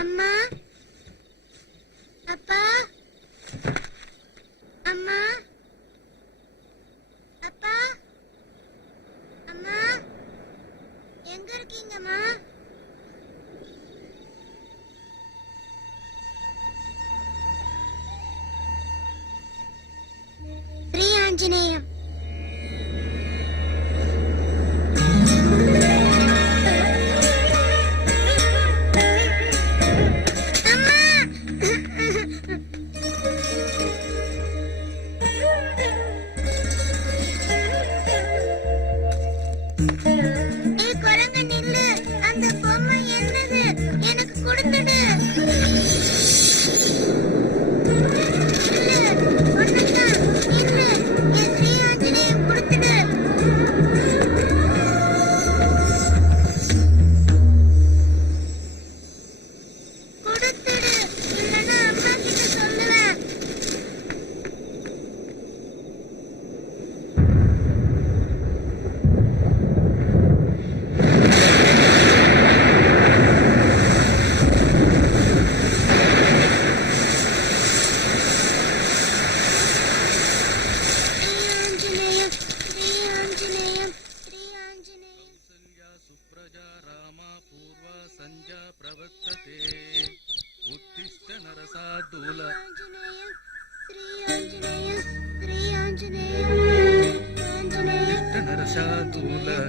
அம்மா, அப்பா, அம்மா, அப்பா, அம்மா, எங்க இருக்கீங்கம்மா? ஸ்ரீ ஆஞ்சநேயம்.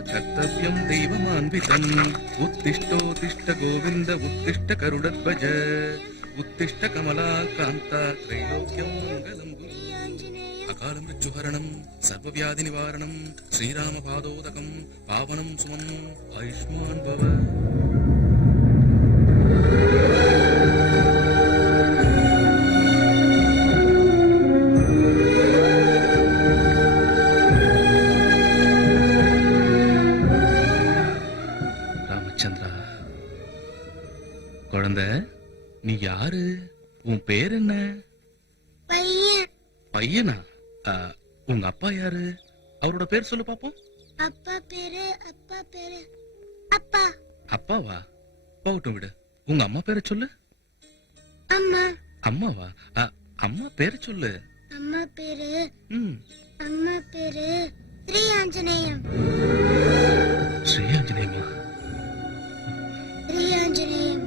कर्तव्यं दैवमान्वितम् उत्तिष्ठोत्तिष्ठ गोविन्द उत्तिष्ठ गरुडध्वज उत्तिष्ठ कमलाकान्ता त्रैलोक्यं मङ्गलं अकाल मृत्युहरणं सर्वव्याधि निवारणं श्रीरामपादोदकं पावनं सुमम् आयुष्मान् भव. குழந்தை, நீ யாரு? உன் பேர் என்ன? பையன். பையனா? உங்க அப்பா யாரு? அவரோட பேர் சொல்லு பாப்போம். அப்பா பேரு அப்பா. அப்பாவா? போகட்டும் விடு. உங்க அம்மா பேரை சொல்லு. அம்மா. அம்மாவா? அம்மா பேரை சொல்லு. அம்மா பேரு ஸ்ரீ ஆஞ்சநேயம். ஸ்ரீ ஆஞ்சநேயமா? ஸ்ரீ ஆஞ்சநேயம்.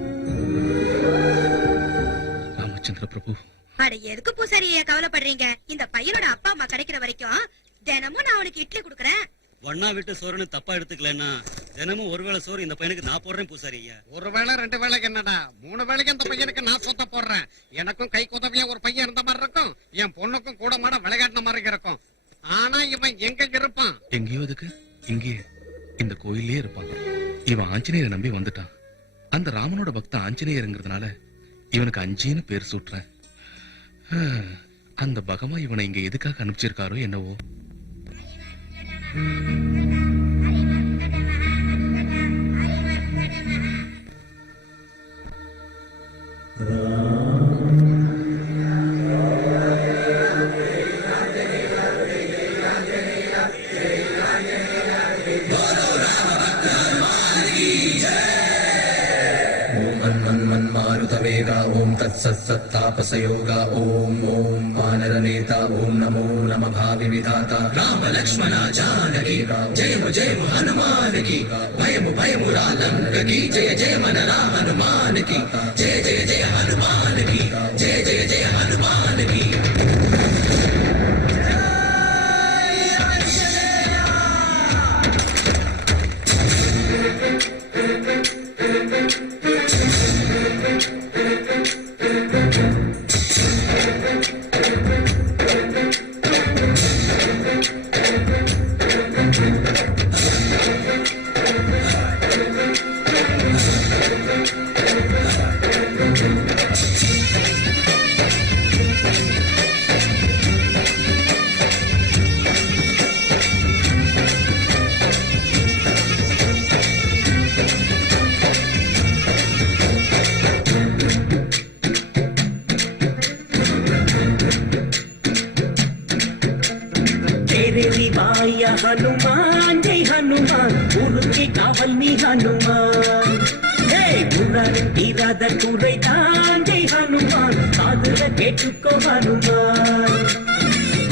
ராமச்சந்திர பிரபு. அட எதுக்கு பூசாரியே கவலைப்படுறீங்க? இந்த பையனோட அப்பா அம்மா கிடைக்கிற வரைக்கும் தினமும் நான் உனக்கு இட்லி குடுக்கறேன். ஒன்னா விட்டு சோறுன்னு தப்பா எடுத்துக்கலன்னா தினமும் ஒருவேளை சோறு இந்த பையனுக்கு நான் போடுறேன் பூசாரி ஐயா. ஒரு வேளை 2 வேளைக்கு என்னடா 3 வேளைக்கு அந்த பையனுக்கு நான் சொத்த போடுறேன். எனக்கும் கை உதவியா ஒரு பையன் இருந்த மாதிரி இருக்கும், என் பொண்ணுக்கும் கூட மாட விளையாடின மாதிரி இருக்கும். ஆனா இவன் எங்க இருப்பான்? எங்கேயோ இதுக்கு இங்கே இந்த கோயிலே இருப்பான். இவன் ஆஞ்சநேயரை நம்பி வந்துட்டான். அந்த ராமனோட பக்த ஆஞ்சநேயருங்கிறதுனால இவனுக்கு அஞ்சின்னு பேர் சூட்டுறேன். அந்த பகமா இவனை இங்க எதுக்காக அனுப்பிச்சிருக்காரோ என்னவோ. ओम तत्सत्तापसयोगा ओम ओम वानरनेता ओम नमो नमः भावि विधाता राम लक्ष्मण जानकी जय हनुमान की भयमु रालंक की जय जय मन राम हनुमान की जय जय हनुमान की जय जय हनुमान की. ஐயா ஹனுமான் ஜெய் ஹனுமான் ஊருக்கு காவல் நீ ஹனுமான் உன்னாலும் தீராத குறைதான் ஜெய் ஹனுமான் அதுல கேட்டுக்கோ ஹனுமான்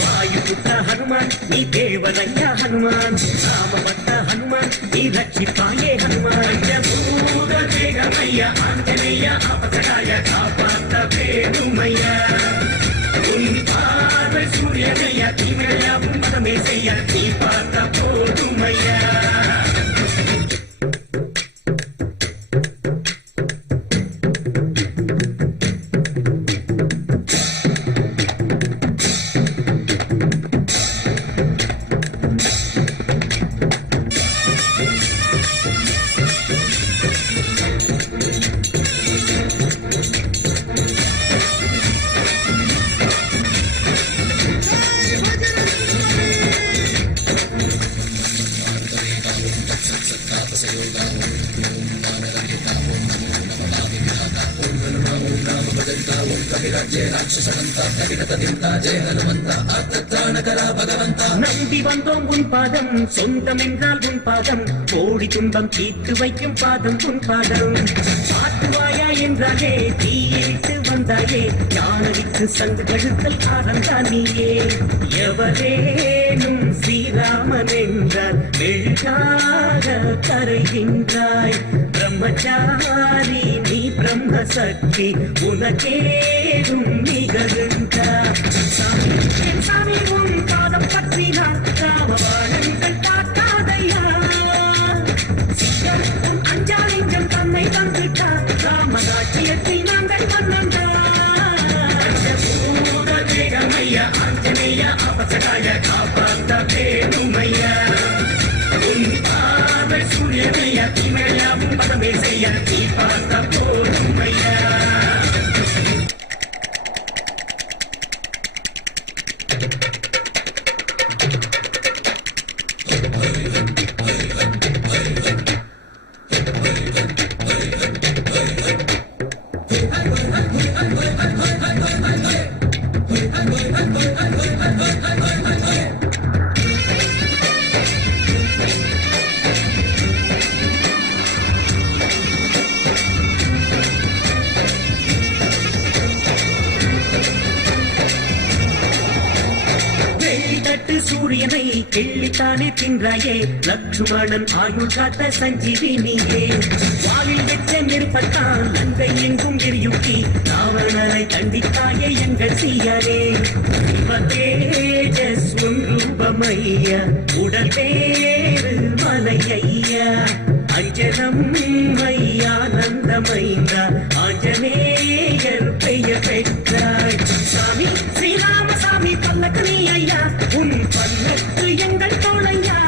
வாயு புத்த ஹனுமான் நீ தேவரையா ஹனுமான் ராமபக்த ஹனுமான் நீ ரட்சிப்பாயே ஹனுமான் பூத தேகமையா ஆஞ்சநேயா அபசகாய காப்பாத்த வேணுமையா உன் பார்வை சூரியனையா தீமையாவும் மதமே செய்ய நீ பார்த்த போதுமையா நம்பி வந்தோம் உன் பாதம் சொந்தம் என்றால் உன் பாதம் கோடி துன்பம் தீர்த்து வைக்கும் பாதம் உன் பாதம் பாட்டுவாயா என்றாலே தீயிட்டு வந்தாயே ஞானவிக்கு சங்கு கழுத்தல் ஆரந்தான் நீயே எவரேனும் ஸ்ரீராமன் என்றால் வெழுகாக கரைகின்றாய் பிரம்மச்சாரி நீ பிரம்ம சக்தி உனக்கேதும் நிகழ்ந்தார் சாமி என் சாமி உன் பாதம் பற்றினார் ராமபாணங்கள் பார்க்காதையா சிங்கம் உன் அஞ்சாலிங்கம் தன்னை தந்துட்டார் ராமநாட்டியத்தை நாங்கள் மன்னந்தாமையா ஆஞ்சநேயா அபசகாய காப்பாத்த வேணுமையா உன் பார்வை சூரியனையா தீமையாவும் மதமே செய்ய நீ பார்த்த போதுமையா சூரியனை கிள்ளித்தானே தின்றாயே லட்சுமணன் ஆயுள் காத்த சஞ்சீவினியே வாலில் வெச்ச நெருப்பத்தான் அங்கை எங்கும் எரியுட்டி ராவணனை தண்டித்தாயே எங்கள் சீயரே தேஜஸ் உன் ரூபமையா உடல் வேறு மலையா அஞ்சனம் ஐயானந்தமைந்தா ஆஞ்சநேயர் பெயர் பெற்றாய் சாமி ஸ்ரீராமசாமி பல்லக்கு நீ ஐயா உன் பல்லக்கு எங்கள் தோழையா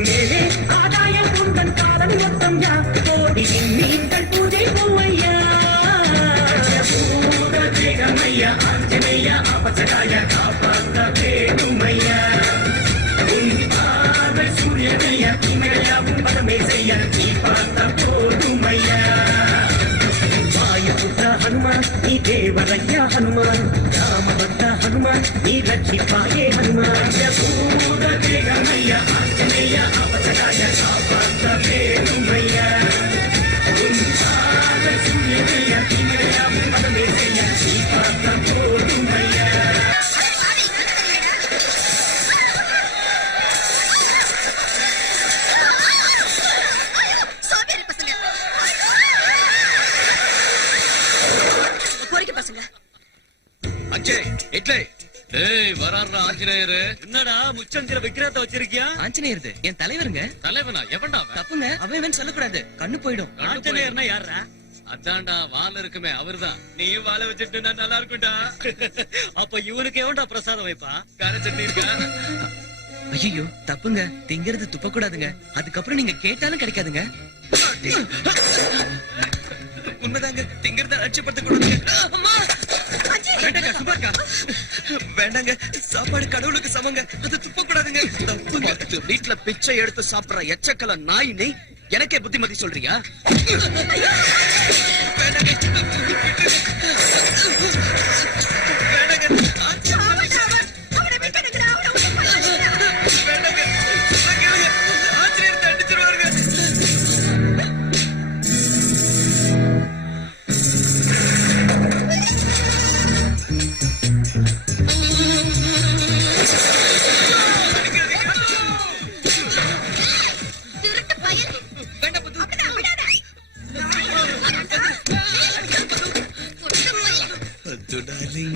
மேலே ஆதாயம் உங்கள் காதல் மொத்தம் யா கோடி நீங்கள் பூஜை பூவையா பூத தேகமையா ஆஞ்சநேயா அபசகாய காப்பாத்த வேணுமையா உன் பார்வை சூரியனையா தீமையாவும் மதமே செய்ய நீ பார்த்த போதுமையா வாயுபுத்திர ஹனுமான் நீ தேவரையா ஹனுமான் ராமபக்த ஹனுமான் நீ ரட்சிப்பாயே ஹனுமான் பூத தேகமையா ஆஞ்சநேயா அபசகாய காப்பாத்த வேணுமையா உன் பார்வை சூரியனையா தீமையாவும் மதமே செய்ய நீ பார்த்த போதுமையா சோம்பேறி பசங்க பொறுக்கி பசங்க அஞ்சே இட்லி டேய் வராறா ஆஞ்சநேயர் என்னடா முச்சந்திர விக்கிரத்தை வச்சிருக்கியா ஆஞ்சநேயர் என் தலைவருங்க தலைவனா எவன்டா அவன்? தப்புங்க அவன் சொல்லக்கூடாது கண்ணு போயிடும் ஆஞ்சநேயர்னா யாரா அதான்டா வால் இருக்குமே அவர்தான் நீயும் வாழ வச்சுட்டு நல்லா இருக்கும்டா அப்ப இவனுக்கு எவன்டா பிரசாதம் வைப்பா கார சட்னி இருக்கா ஐயோ தப்புங்க திங்கிறது துப்ப கூடாதுங்க அதுக்கப்புறம் நீங்க கேட்டாலும் கிடைக்காதுங்க உண்மைதாங்க திங்கிறத அலட்சியப்படுத்த கூடாதுங்க வேண்டாங்க சுபாக்கா வேண்டாங்க சாப்பாடு கடவுளுக்கு சமங்க அது துப்ப கூடாதுங்க தப்புங்க வீட்டுல பிச்சை எடுத்து சாப்பிடுற எச்சக்கல நாய் நீ எனக்கே புத்திமதி சொல்றியா வேண்டாங்க பத்து டார்லிங்.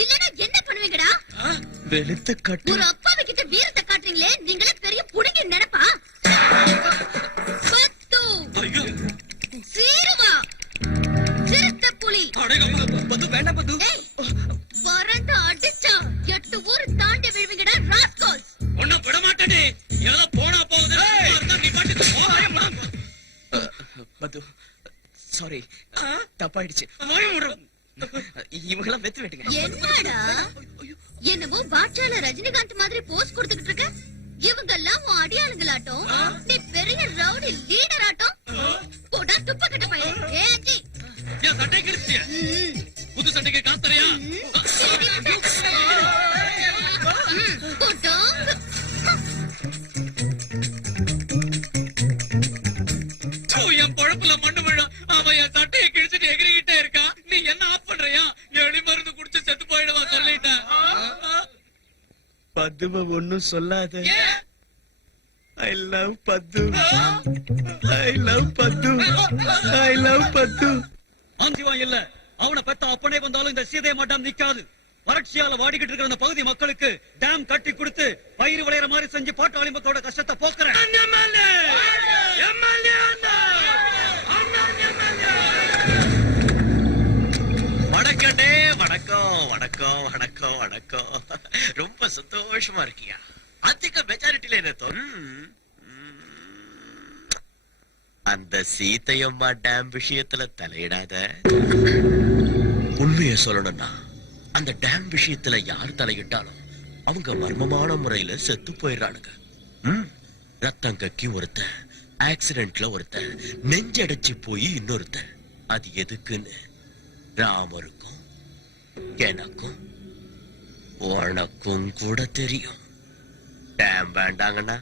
இல்லனா என்ன பண்ணுவீங்கடா? வெளுத்த கட்டு. ஒரு அப்பாவி கிட்ட வீரத்தை காட்டுறீங்களே, நீங்களே பெரிய புடிங்க நினைப்பா? பத்து ஐயோ சீருவா சிறுத்தை புலி. பத்து வேண்டாம் பத்து. ஏய், வரண்ட அடிச்சா 8 ஊர் தாண்டி விழுவீங்கடா ராஸ்கல்ஸ். ஒன்னும் விட மாட்டேனே. ஏதோ போனா போகுது. நீ பாட்டுக்கு போறேம்மா. பத்து சாரி தப்பாயிடுச்சு. இவங்கெல்லாம் வெத்து வெட்டுங்க. என்னடா என்னமோ பாட்சால ரஜினிகாந்த் மாதிரி போஸ் கொடுத்துக்கிட்டு இருக்க? இவங்க எல்லாம் உன் அடியாளுங்களாட்டம், நீ பெரிய ரவுடி லீடர் ஆட்டம். போடா துப்ப கட்ட பையன். ஏஞ்சி ஏன் சட்டை கிழிச்சியா? புது சட்டைக்கு காத்தறியா? என் பொழப்புல மண்ணு விழும். அவன் என் சட்டையை கிழிச்சிட்டு எகிரிக்கிட்டே இருக்கான். நீ என்ன ஆஃப் பண்றியா? எலி மருந்து குடிச்சு செத்து போயிடுவா சொல்லிட்டேன். பத்துவ ஒண்ணும் சொல்லாத. ஐ லவ் பத்து. ஐ லவ் பத்து. ஐ லவ் பத்து. ஆந்திவன் இல்ல, அவனை பெத்த அப்பனே வந்தாலும் இந்த சீதை மாட்டாம் நிக்காது. வறட்சியால வாடிக்கிட்டு இருக்கிற அந்த பகுதி மக்களுக்கு டேம் கட்டி கொடுத்து பயிர் விளையிற மாதிரி செஞ்சு பாட்டாளி மக்களோட கஷ்டத்தை போக்குறேன். வணக்கண்டே. வணக்கம் வணக்கம் வணக்கம் வணக்கம். ரொம்ப சந்தோஷமா இருக்கியா? அதிக மெஜாரிட்டில என்ன அந்த சீதையம்மா டேம் விஷயத்துல தலையிடாத. உண்மையை சொல்லணும்னா அந்த டேம் விஷயத்துல யார் தலையிட்டாலும் அவங்க மர்மமான முறையில செத்து போயிடுறானுங்க. ரத்தம் கக்கி ஒருத்தன், ஆக்சிடென்ட்ல ஒருத்தன், நெஞ்சடைச்சு போய் இன்னொருத்தன். அது எதுக்குன்னு ராமருக்கும் எனக்கும் உனக்கும் கூட தெரியும். டேம் வேண்டாங்கண்ணா.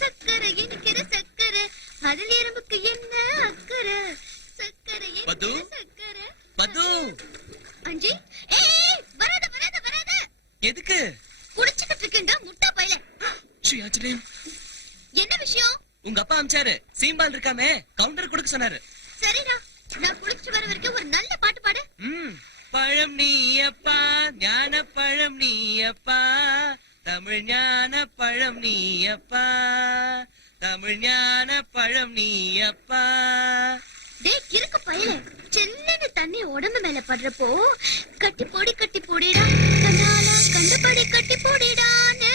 சக்கரை இனிக்கிற சக்கரை, அதில் எறும்புக்கு என்ன அக்கறை? சக்கரை பது? சக்கரை பது அஞ்சி. ஏய் வராத வராத வராத. எதுக்கு? குடிச்சிட்டு இருக்கேன்டா முட்டா பையல. என்ன விஷயம்? உங்க அப்பா அமிச்சாரு. சீம்பால் இருக்காமே, கவுண்டர் கொடுக்க சொன்னாரு. சரிடா, நான் குளிச்சிட்டு வர வரைக்கும் ஒரு நல்ல பாட்டு பாடு. பழம் நீயப்பா, ஞான பழம் நீயப்பா, தமிழ் ஞான பழம் நீயப்பா, தமிழ் ஞான பழம் நீயப்பா. டேய் கிறுக்கு பையல, செல்லன்னு தண்ணி உடம்பு மேல படுறப்போ கட்டி போடிடா, கண்ணாலா கண்டுபடி கட்டி போடிடான்னு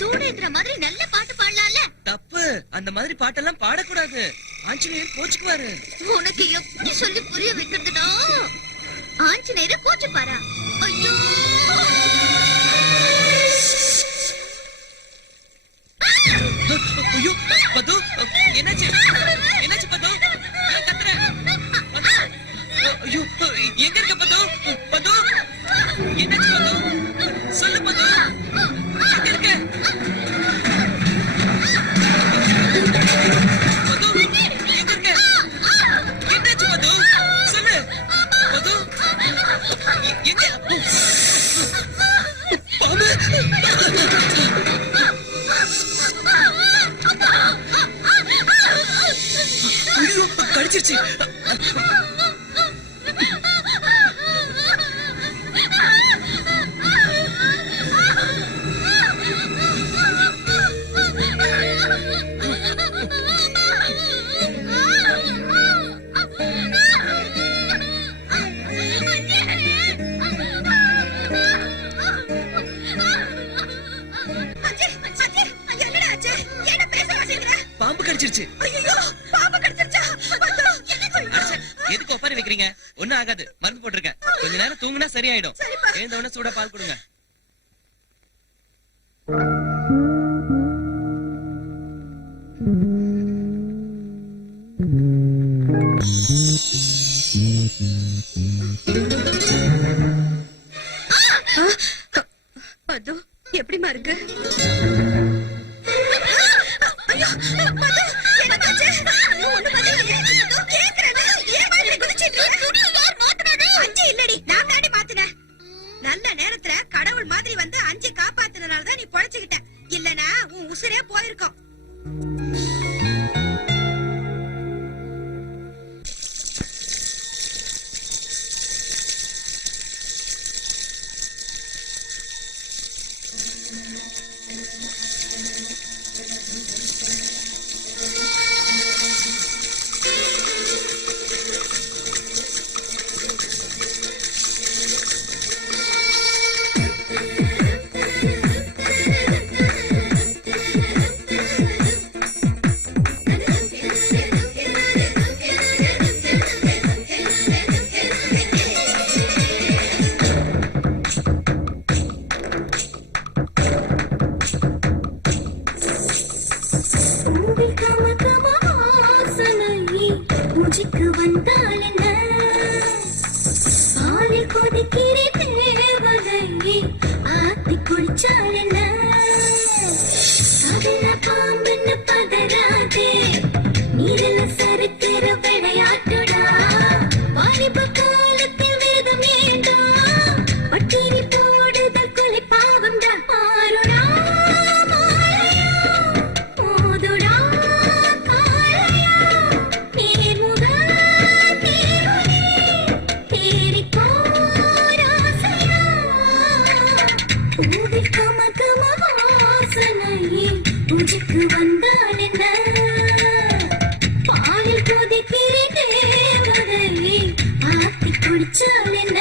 சூடேத்துற மாதிரி நல்ல பாட்டு பாடலாம்ல. தப்பு, அந்த மாதிரி பாட்டெல்லாம் பாடக்கூடாது. ஆஞ்சநேயர் கோச்சுக்குவாரு. உனக்கு எப்படி சொல்லி புரிய வைக்கிறதுடா? ஆஞ்சநேயர் கோச்சுப்பாரா? ஐயோ ஐயோ பது, என்னாச்சு? என்னாச்சு பது? ஏன் கத்துற? ஐயோ எங்க இருக்க பது? பது என்னாச்சு பது? சொல்லு பது, எங்க இருக்க? பது எங்க இருக்க? என்னாச்சு பது? சொல்லு பது. எங்க? பாம்பு. ஐயோ கடிச்சிருச்சு. பாம்பு கடிச்சிருச்சு. எதுக்கு ஒப்பாரி வைக்கிறீங்க? ஒண்ணும் ஆகாது, மருந்து போட்டிருக்கேன். கொஞ்ச நேரம் தூங்குனா சரியாயிடும். எழுந்தவன சூடா பால் கொடுங்க. பது எப்படிமா இருக்கு? கொதிக்கிறேன் தேவதையே ஆத்தி குடிச்சால் என்ன கடல பாம்புன்னு பதறாதே நீரில சறுக்கிற விளையாட்டுடா வாலிப காலத்தில் விரதம் வேண்டாம் பட்டினி போடுதல் கொலை பாவம்டா மாறுடா மாலையா போதுடா காலையா நேர்முக தேர்வுனே தேறிப் போராசையா ஊதில் கமகம வாசனையே உஜிக்கு வந்தால் என்ன பாலில் கொதிக்கிறேன் தேவதையே ஆத்தி குடிச்சால் என்ன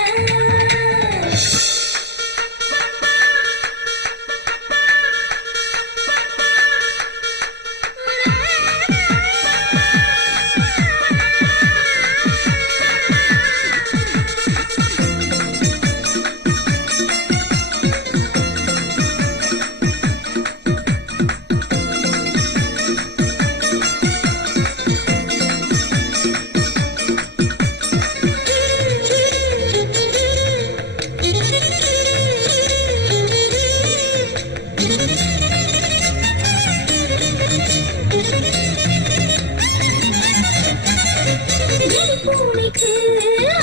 பூனைக்கு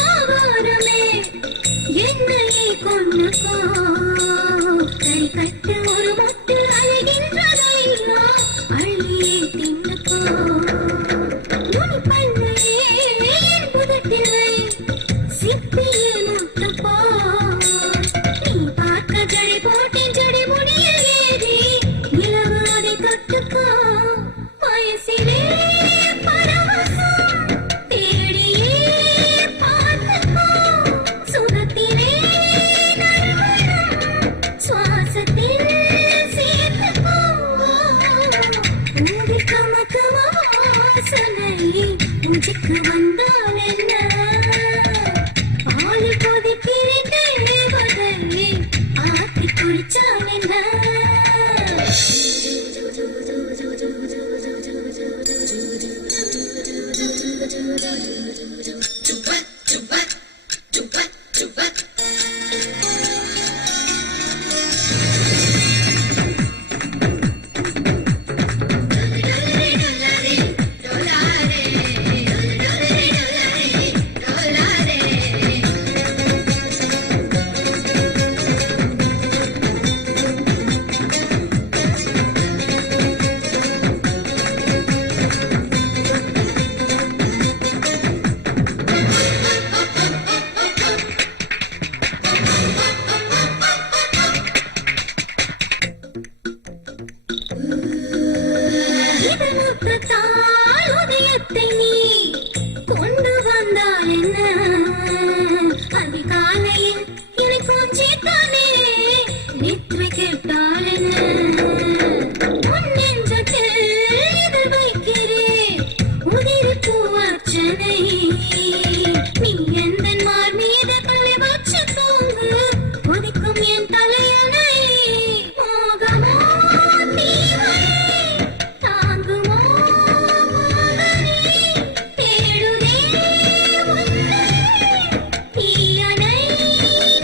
ஆகாரமே என்னையே கொண்டுக்கோ கை கட்டு ஒரு மொட்டு அழகின்றதையா அள்ளியே தின்னுக்கோ நுனி பல்லையே என் புதட்டில் வை சிப்பியே முட்டப்போ நீ பார்க்க ஜடை போட்டேன் ஜடை முடிய ஏறி நிலவு அதை தொட்டுக்கோ வயசிலே பரவசம் தேடியே பார்த்துக்கோ சுகத்திலே நறுமணம் சுவாசத்தில் சேர்த்துக்கோ ஊதில் கமகம வாசனையே உஜிக்கு வந்தால் என்ன பாலில் கொதிக்கிறேன் தேவதையே ஆத்தி குடிச்சால் என்ன இதமுத்தத்தால் உதயத்தை நீ கொண்டு வந்தால் என்ன அதிகாலையில் இனி கொஞ்சித்தானே நித்ரை கேட்டால் என்ன உன் நெஞ்சத்தில் இதழ் வைக்கிறேன் உதிரி பூவர்ச்சனை நீ எந்தன் மார் மீது தலை வச்சு தூங்கு ஒதுக்கும் என் தலையணை மோகமோ தீவனை தாங்குமோ மோகனே தேடுதே உன்னை தீயணை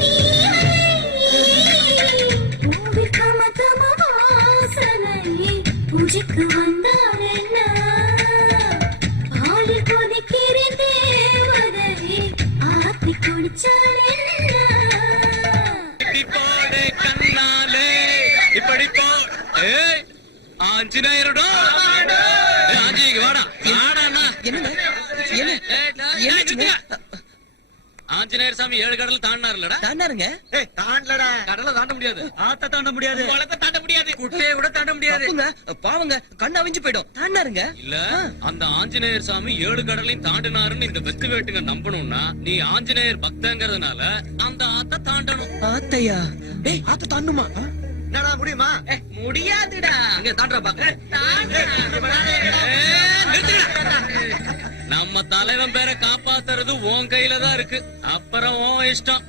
நீயணை பூவில் கமகம வாசனையே உஜிக்கு வந்தால் என்ன பாலில் கொதிக்கிறேன் தேவதையே ஆத்தி குடிச்சால் என்ன இப்படி போடு கண்ணாலே இப்படி போ ஏய் ஆஞ்சநேயருடா ஆஞ்சிக்கு வாடா வாடாண்ணா ஆஞ்சநேயர் சாமி 7 கடல் தாண்டினார்லடா தாண்டாருங்க தாண்டலடா கடலை தாண்ட முடியாது ஆத்த தாண்ட முடியாது குளத்தை தாண்ட முடியாது குட்டையை கூட தாண்ட முடியாது பாவங்க கண்ணு அவிஞ்சு போயிடும் தாண்டாருங்க இல்ல அந்த ஆஞ்சநேயர் சாமி 7 கடலையும் தாண்டினாருன்னு இந்த வெத்து வேட்டுங்க நம்பணும்னா நீ ஆஞ்சநேயர் பக்தங்கிறதுனால அந்த ஆத்த தாண்டணும் ஆத்தையா டேய் ஆத்த தாண்டுமா என்னடா முடியுமா முடியாதுடா அங்க தாண்டா நம்ம தலைவன் பேரை காப்பாத்துறது உன் கையில தான் இருக்கு அப்புறம் உன் இஷ்டம்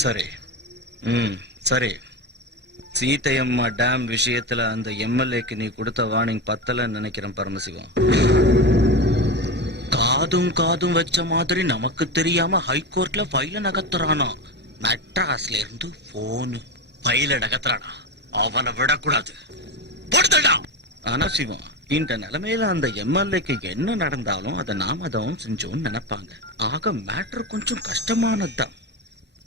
சரி. சரி. சீதையம்மா டேம் விஷயத்துல அந்த எம்எல்ஏக்கு நீ கொடுத்த வார்னிங் பத்தலன்னு நினைக்கிறேன் பரமசிவம். காதும் வச்ச மாதிரி நமக்கு தெரியாம ஹைகோர்ட்ல ஃபைல நகர்த்துறானா. மெட்ராஸ்ல இருந்து போன் ஃபைல நகர்த்துறானா. அவனை விடக்கூடாது. ஆனா சிவம், இந்த நிலைமையில அந்த எம்எல்ஏக்கு என்ன நடந்தாலும் அதை நாம தான் செஞ்சோம்னு நினைப்பாங்க. ஆக மேட்ரு கொஞ்சம் கஷ்டமானதுதான்.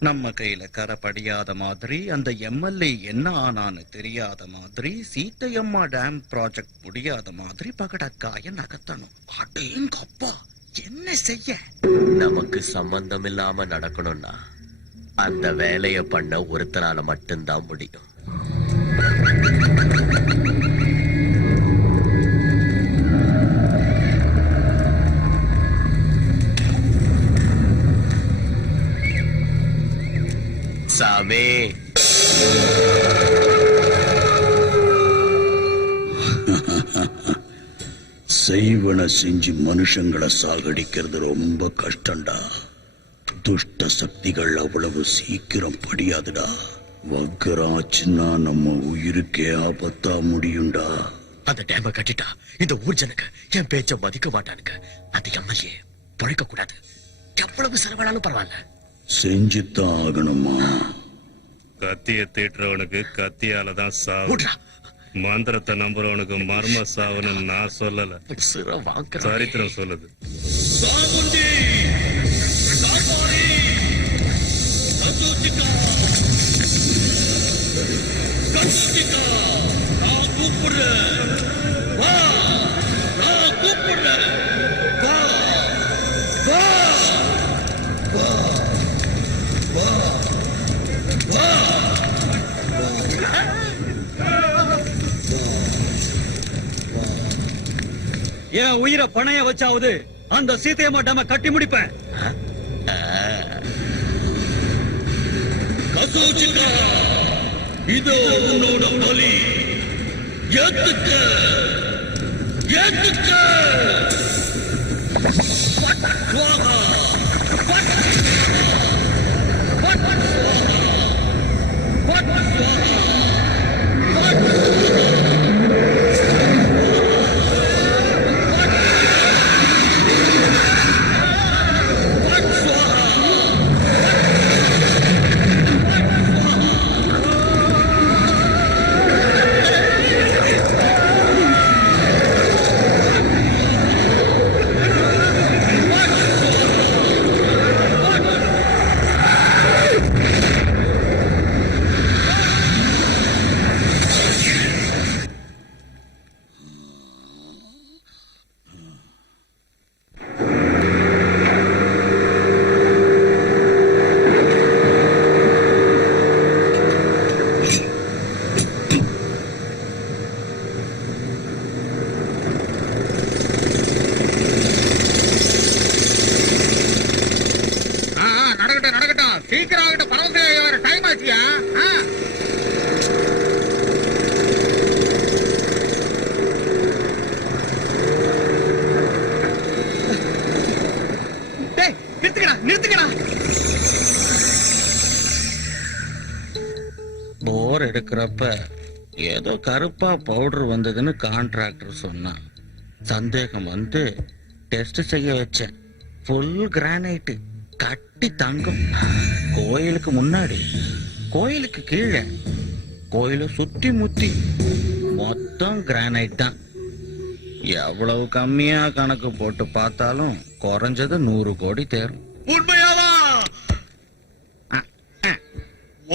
நம்ம கையில கரை படியாத மாதிரி, அந்த எம்எல்ஏ என்ன ஆனான்னு தெரியாத மாதிரி, சீத்தையம்மா டேம் ப்ராஜெக்ட் முடியாத மாதிரி பகடக்காய நகர்த்தணும். அடேங்கப்பா, என்ன செய்ய? நமக்கு சம்பந்தம் இல்லாம நடக்கணும்னா அந்த வேலைய பண்ண ஒருத்தனால மட்டும்தான் முடியும். சாமி, செய்வன செஞ்சு மனுஷங்களை சாகடிக்கிறது ரொம்ப கஷ்டம்டா. துஷ்ட சக்திகள் அவ்வளவு சீக்கிரம் படியாதுடா. வக்கராச்சுன்னா நம்ம உயிருக்கே ஆபத்தா முடியும்டா. அந்த டேம கட்டிட்டா இந்த ஊர் ஜனங்க என் பேச்ச மதிக்க மாட்டானுங்க. அந்த எம்எல்ஏ பழைக்க கூடாது. எவ்வளவு செலவானாலும் பரவாயில்ல, செஞ்சுத்தான் ஆகணுமா? கத்திய தீட்டுறவனுக்கு கத்தியாலதான் சாவு. மந்திரத்தை நம்புறவனுக்கு மர்ம சாவுன்னு நான் சொல்லல, சரித்திரம் சொல்லுது. என் உயிரை பணைய வச்சாவது அந்த சீதையம்மா டேம கட்டி முடிப்பேன். இதோ உன்னோட பலி. ஏத்துக்க, ஏத்துக்க. போர் எடுக்கிறப்ப ஏதோ கருப்பா பவுடர் வந்ததுன்னு கான்ட்ராக்டர் சொன்னான். சந்தேகம் வந்து டெஸ்ட் செய்ய வச்சேன். ஃபுல் கிரானைட், கட்டி தங்கம். கோயிலுக்கு முன்னாடி, கோயிலுக்கு கீழே, கோயிலை சுத்தி முத்தி மொத்தம் கிரானைட் தான். எவ்வளவு கம்மியா கணக்கு போட்டு பார்த்தாலும் குறைஞ்சது 100 கோடி தேரும். உண்மையாவா?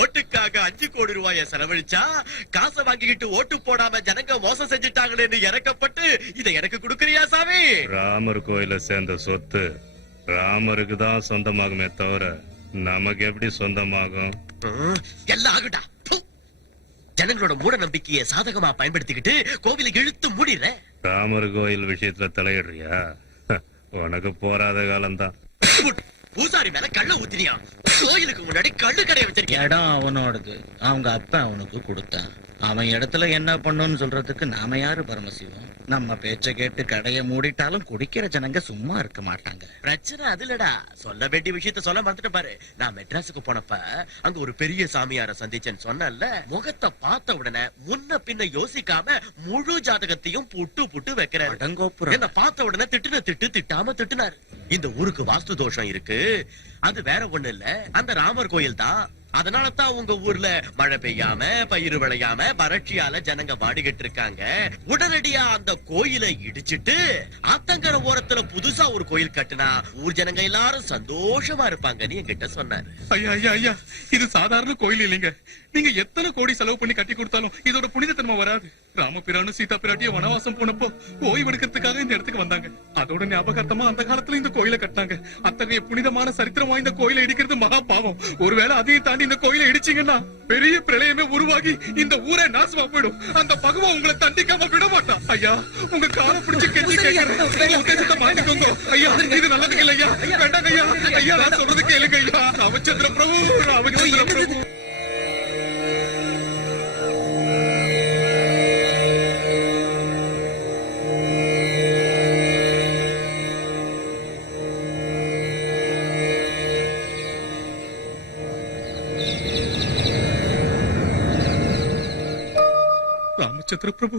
ஓட்டுக்காக 5 கோடி ரூபாய செலவழிச்சா காசை வாங்கிக்கிட்டு ஓட்டு போடாம ஜனங்க மோசம் செஞ்சுட்டாங்களேன்னு இறக்கப்பட்டு இதை எனக்கு கொடுக்கறியா சாமி? ராமர் கோயில சேர்ந்த சொத்து ராமருக்கு தான் சொந்தமாகுமே தவிர நமக்கு எப்படி சொந்தமாகும்? எல்லாம் ஆகுடா. ஜனங்களோட மூட நம்பிக்கையை சாதகமா பயன்படுத்திக்கிட்டு கோவிலை இழுத்து மூடிடுற. ராமர் கோயில் விஷயத்துல தலையிடுறியா? உனக்கு போராத காலம்தான். பூசாரி மேல கள்ள ஊத்தினியா? கோயிலுக்கு முன்னாடி கள்ளு கடையை வச்சிருக்கேன். இடம் அவனோடது, அவங்க அப்பா அவனுக்கு கொடுத்தான். அவன் இடத்துல என்ன பண்ணுன்னு சொல்றதுக்கு நாம யாரு பரமசிவம்? நம்ம பேச்ச கேட்டு கடையை மூடிட்டாலும் குடிக்கிற ஜனங்க சும்மா இருக்க மாட்டாங்க. பிரச்சனை அதுலடா. சொல்ல வேண்டிய விஷயத்த சொல்ல மறந்துட்டு பாரு. நான் மெட்ராஸுக்கு போனப்ப அங்க ஒரு பெரிய சாமியார சந்திச்சேன்னு சொன்னல. முகத்தை பார்த்த உடனே முன்ன பின்ன யோசிக்காம முழு ஜாதகத்தையும் புட்டு புட்டு வைக்கிறாரு. என்ன பார்த்த உடனே திட்டாம திட்டுனாரு. இந்த ஊருக்கு வாஸ்து தோஷம் இருக்கு, அது வேற ஒண்ணு இல்ல, அந்த ராமர் கோயில் தான். அதனாலதான் உங்க ஊர்ல மழை பெய்யாம பயிர் விளையாம வறட்சியால ஜனங்க வாடிக்கிட்டு இருக்காங்க. உடனடியா அந்த கோயிலை இடிச்சிட்டு ஆத்தங்கர ஓரத்துல புதுசா ஒரு கோயில் கட்டுனா ஊர் ஜனங்க எல்லாரும் சந்தோஷமா இருப்பாங்கன்னு என்கிட்ட சொன்னாரு. ஐயா ஐயா ஐயா, இது சாதாரண கோயில் இல்லைங்க. நீங்க எத்தனை கோடி செலவு பண்ணி கட்டி கொடுத்தாலும் இதோட புனிதத்தன்மை வராது. ராமபிரானும் சீதா பிராட்டியும் வனவாசம் போனப்போ ஓய்வு எடுக்கிறதுக்காக இந்த இடத்துக்கு வந்தாங்க. அதோட ஞாபகார்த்தமா அந்த காலத்துல இந்த கோயிலை கட்டினாங்க. அத்தகைய புனிதமான சரித்திரம் வாய்ந்த கோயிலை இடிக்கிறது மகா பாவம். ஒருவேளை அதையும் தாண்டி இந்த கோயிலை இடிச்சீங்கன்னா பெரிய பிரளயமே உருவாகி இந்த ஊரே நாசமா போயிடும். அந்த பகவான் உங்களை தண்டிக்காம விட மாட்டான். ஐயா, உங்க காலை பிடிச்சு கெஞ்சி கேட்கிறேன், உத்தேசத்தை மாத்திக்கோங்க. ஐயா, இது நல்லதுக்கு இல்லையா? வேண்டாங்க ஐயா. ஐயா, நான் சொல்றது கேளுங்க ஐயா. ராமச்சந்திர பிரபு, ராமச்சந்திர பிரபு. ராமச்சந்திர பிரபு,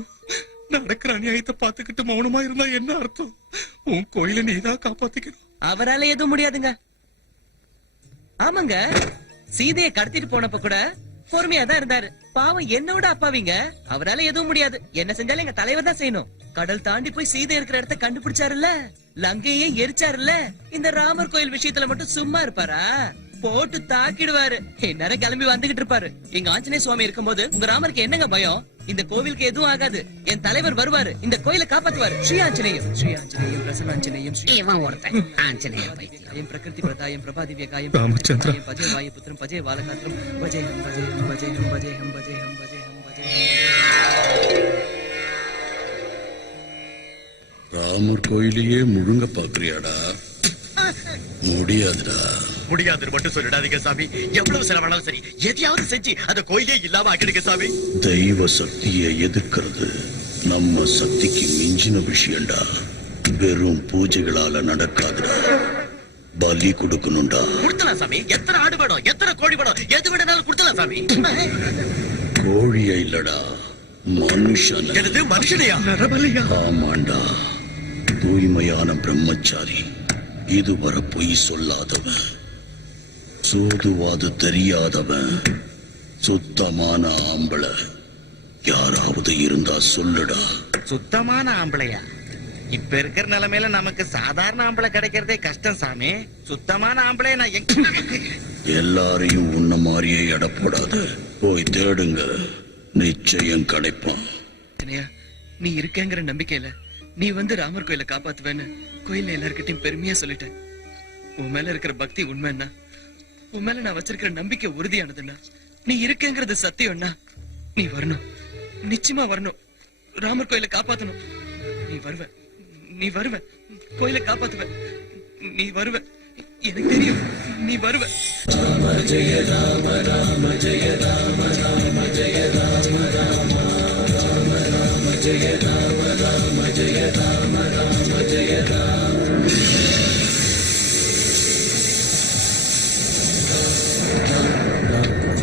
நடக்கிற அநியாயத்தை பாத்துக்கிட்டு மௌனமா இருந்தா என்ன அர்த்தம்? உன் கோயில நீதான் காப்பாத்திக்கணும். அவரால எதுவும் முடியாதுங்க. ஆமாங்க, சீதையை கடத்திட்டு போனப்ப கூட பொறுமையா தான் இருந்தாரு. பாவம் என்னோட அப்பாவிங்க, அவரால எதுவும் முடியாது. என்ன செஞ்சாலும் எங்க தலைவர் தான் செய்யணும். கடல் தாண்டி போய் சீதை இருக்கிற இடத்த கண்டுபிடிச்சாருல்ல, லங்கையே எரிச்சாருல்ல. இந்த ராமர் கோயில் விஷயத்துல மட்டும் சும்மா இருப்பாரா? போட்டு தாக்கிடுவாரு. நேரம் கிளம்பி வந்துகிட்டு இருப்பாரு. எங்க ஆஞ்சநேய சுவாமி இருக்கும்போது உங்க ராமருக்கு என்னங்க பயம்? இந்த கோவிலுக்கு எதுவும் ஆகாது. என் தலைவர் வருவாரு, இந்த கோயிலை காப்பாத்துவாரு. ஸ்ரீ ஆஞ்சநேயம், ஸ்ரீ ஆஞ்சநேயம், பிரசன்னாஞ்சநேயம், இவன் ஒருத்தன் ஆஞ்சநேய பைத்தியம். பிரகிருதி பிரதாயம், பிரபாதிவ்ய காயம், ராமச்சந்திர. பஜே வாயு புத்திரம், பஜே வாலகாத்திரம், பஜேஹம் பஜேஹம் பஜேஹம் பஜேஹம் பஜேஹம் பஜேஹம் பஜேஹம். ராமர் கோயிலையே முழுங்க பாக்குறியாடா? முடியாதுடா. முடியாதுன்னு மட்டும் சொல்லிடாதீங்க சாமி. எவ்வளவு செலவானாலும் சரி, எதையாவது செஞ்சு அந்த கோயிலே இல்லாம ஆக்கிடுங்க சாமி. தெய்வ சக்தியை எதிர்க்கிறது நம்ம சக்திக்கு மிஞ்சின விஷயம்டா. வெறும் பூஜைகளால நடக்காதுடா. பலி கொடுக்கணும்டா. கொடுத்தலாம் சாமி. எத்தனை ஆடு வேணும், எத்தனை கோழி வேணும், எது வேணாலும் கொடுத்தலாம் சாமி. கோழிய இல்லடா, மனுஷன். எனது மனுஷனையா? ஆமாண்டா, தூய்மையான பிரம்மச்சாரி, இதுவரை பொய் சொல்லாதவன், சூதுவாது தெரியாதவன், சுத்தமான ஆம்பளை யாராவது இருந்தா சொல்லுடா. சுத்தமான ஆம்பளையா? இப்ப இருக்கிற நிலைமையில நமக்கு சாதாரண ஆம்பளை கிடைக்கிறதே கஷ்டம் சாமி. சுத்தமான ஆம்பளை நான் எல்லாரையும் உன்ன மாதிரியே எடை போடாத. போய் தேடுங்க, நிச்சயம் கிடைப்பான். நீ இருக்கேங்கிற நம்பிக்கையில நீ வந்து ராமர் கோயிலை காப்பாத்துவேன்னு கோயில்ல எல்லார்கிட்டையும் பெருமையா சொல்லிட்டேன். உன் மேல இருக்கிற பக்தி உண்மைன்னா, உன் மேல நான் வச்சிருக்கிற நம்பிக்கை உறுதியானதுன்னா, நீ இருக்கேங்கிறது சத்தியம்னா, நீ வரணும், நிச்சயமா வரணும். ராமர் கோயிலை காப்பாத்தணும். நீ வருவ, நீ வருவ, கோயிலை காப்பாத்துவ, நீ வருவ. எனக்கு தெரியும், நீ வருவ. ராம ஜெய ராம, ராம ஜெய ராம, ராம ஜெய ராம, ராம ராம ஜெய ராம, ராம ஜெய ராம, ராம ஜெய ராம.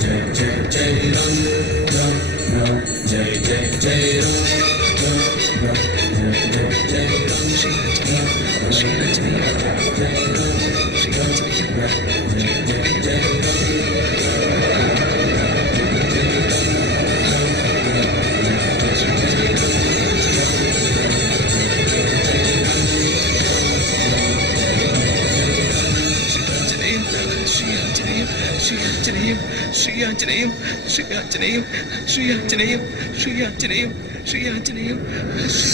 ஜெய ஜெய ஜெய ராம், ராம் ராம், ஜெய ஜெய ஜெய ராம், ராம் ராம், ஜெய ஜெய ஜெய ராம். ஸ்ரீ ஆஞ்சநேய, ஜெய Ram, Sri Anjaneya, Jaya Jaya Jaya Ram. Shri Anjaneyam, Shri Anjaneyam, Shri Anjaneyam, Shri Anjaneyam, Shri Anjaneyam, Shri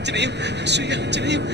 ஆஞ்சநேயம் Sri ஆஞ்சநேயம்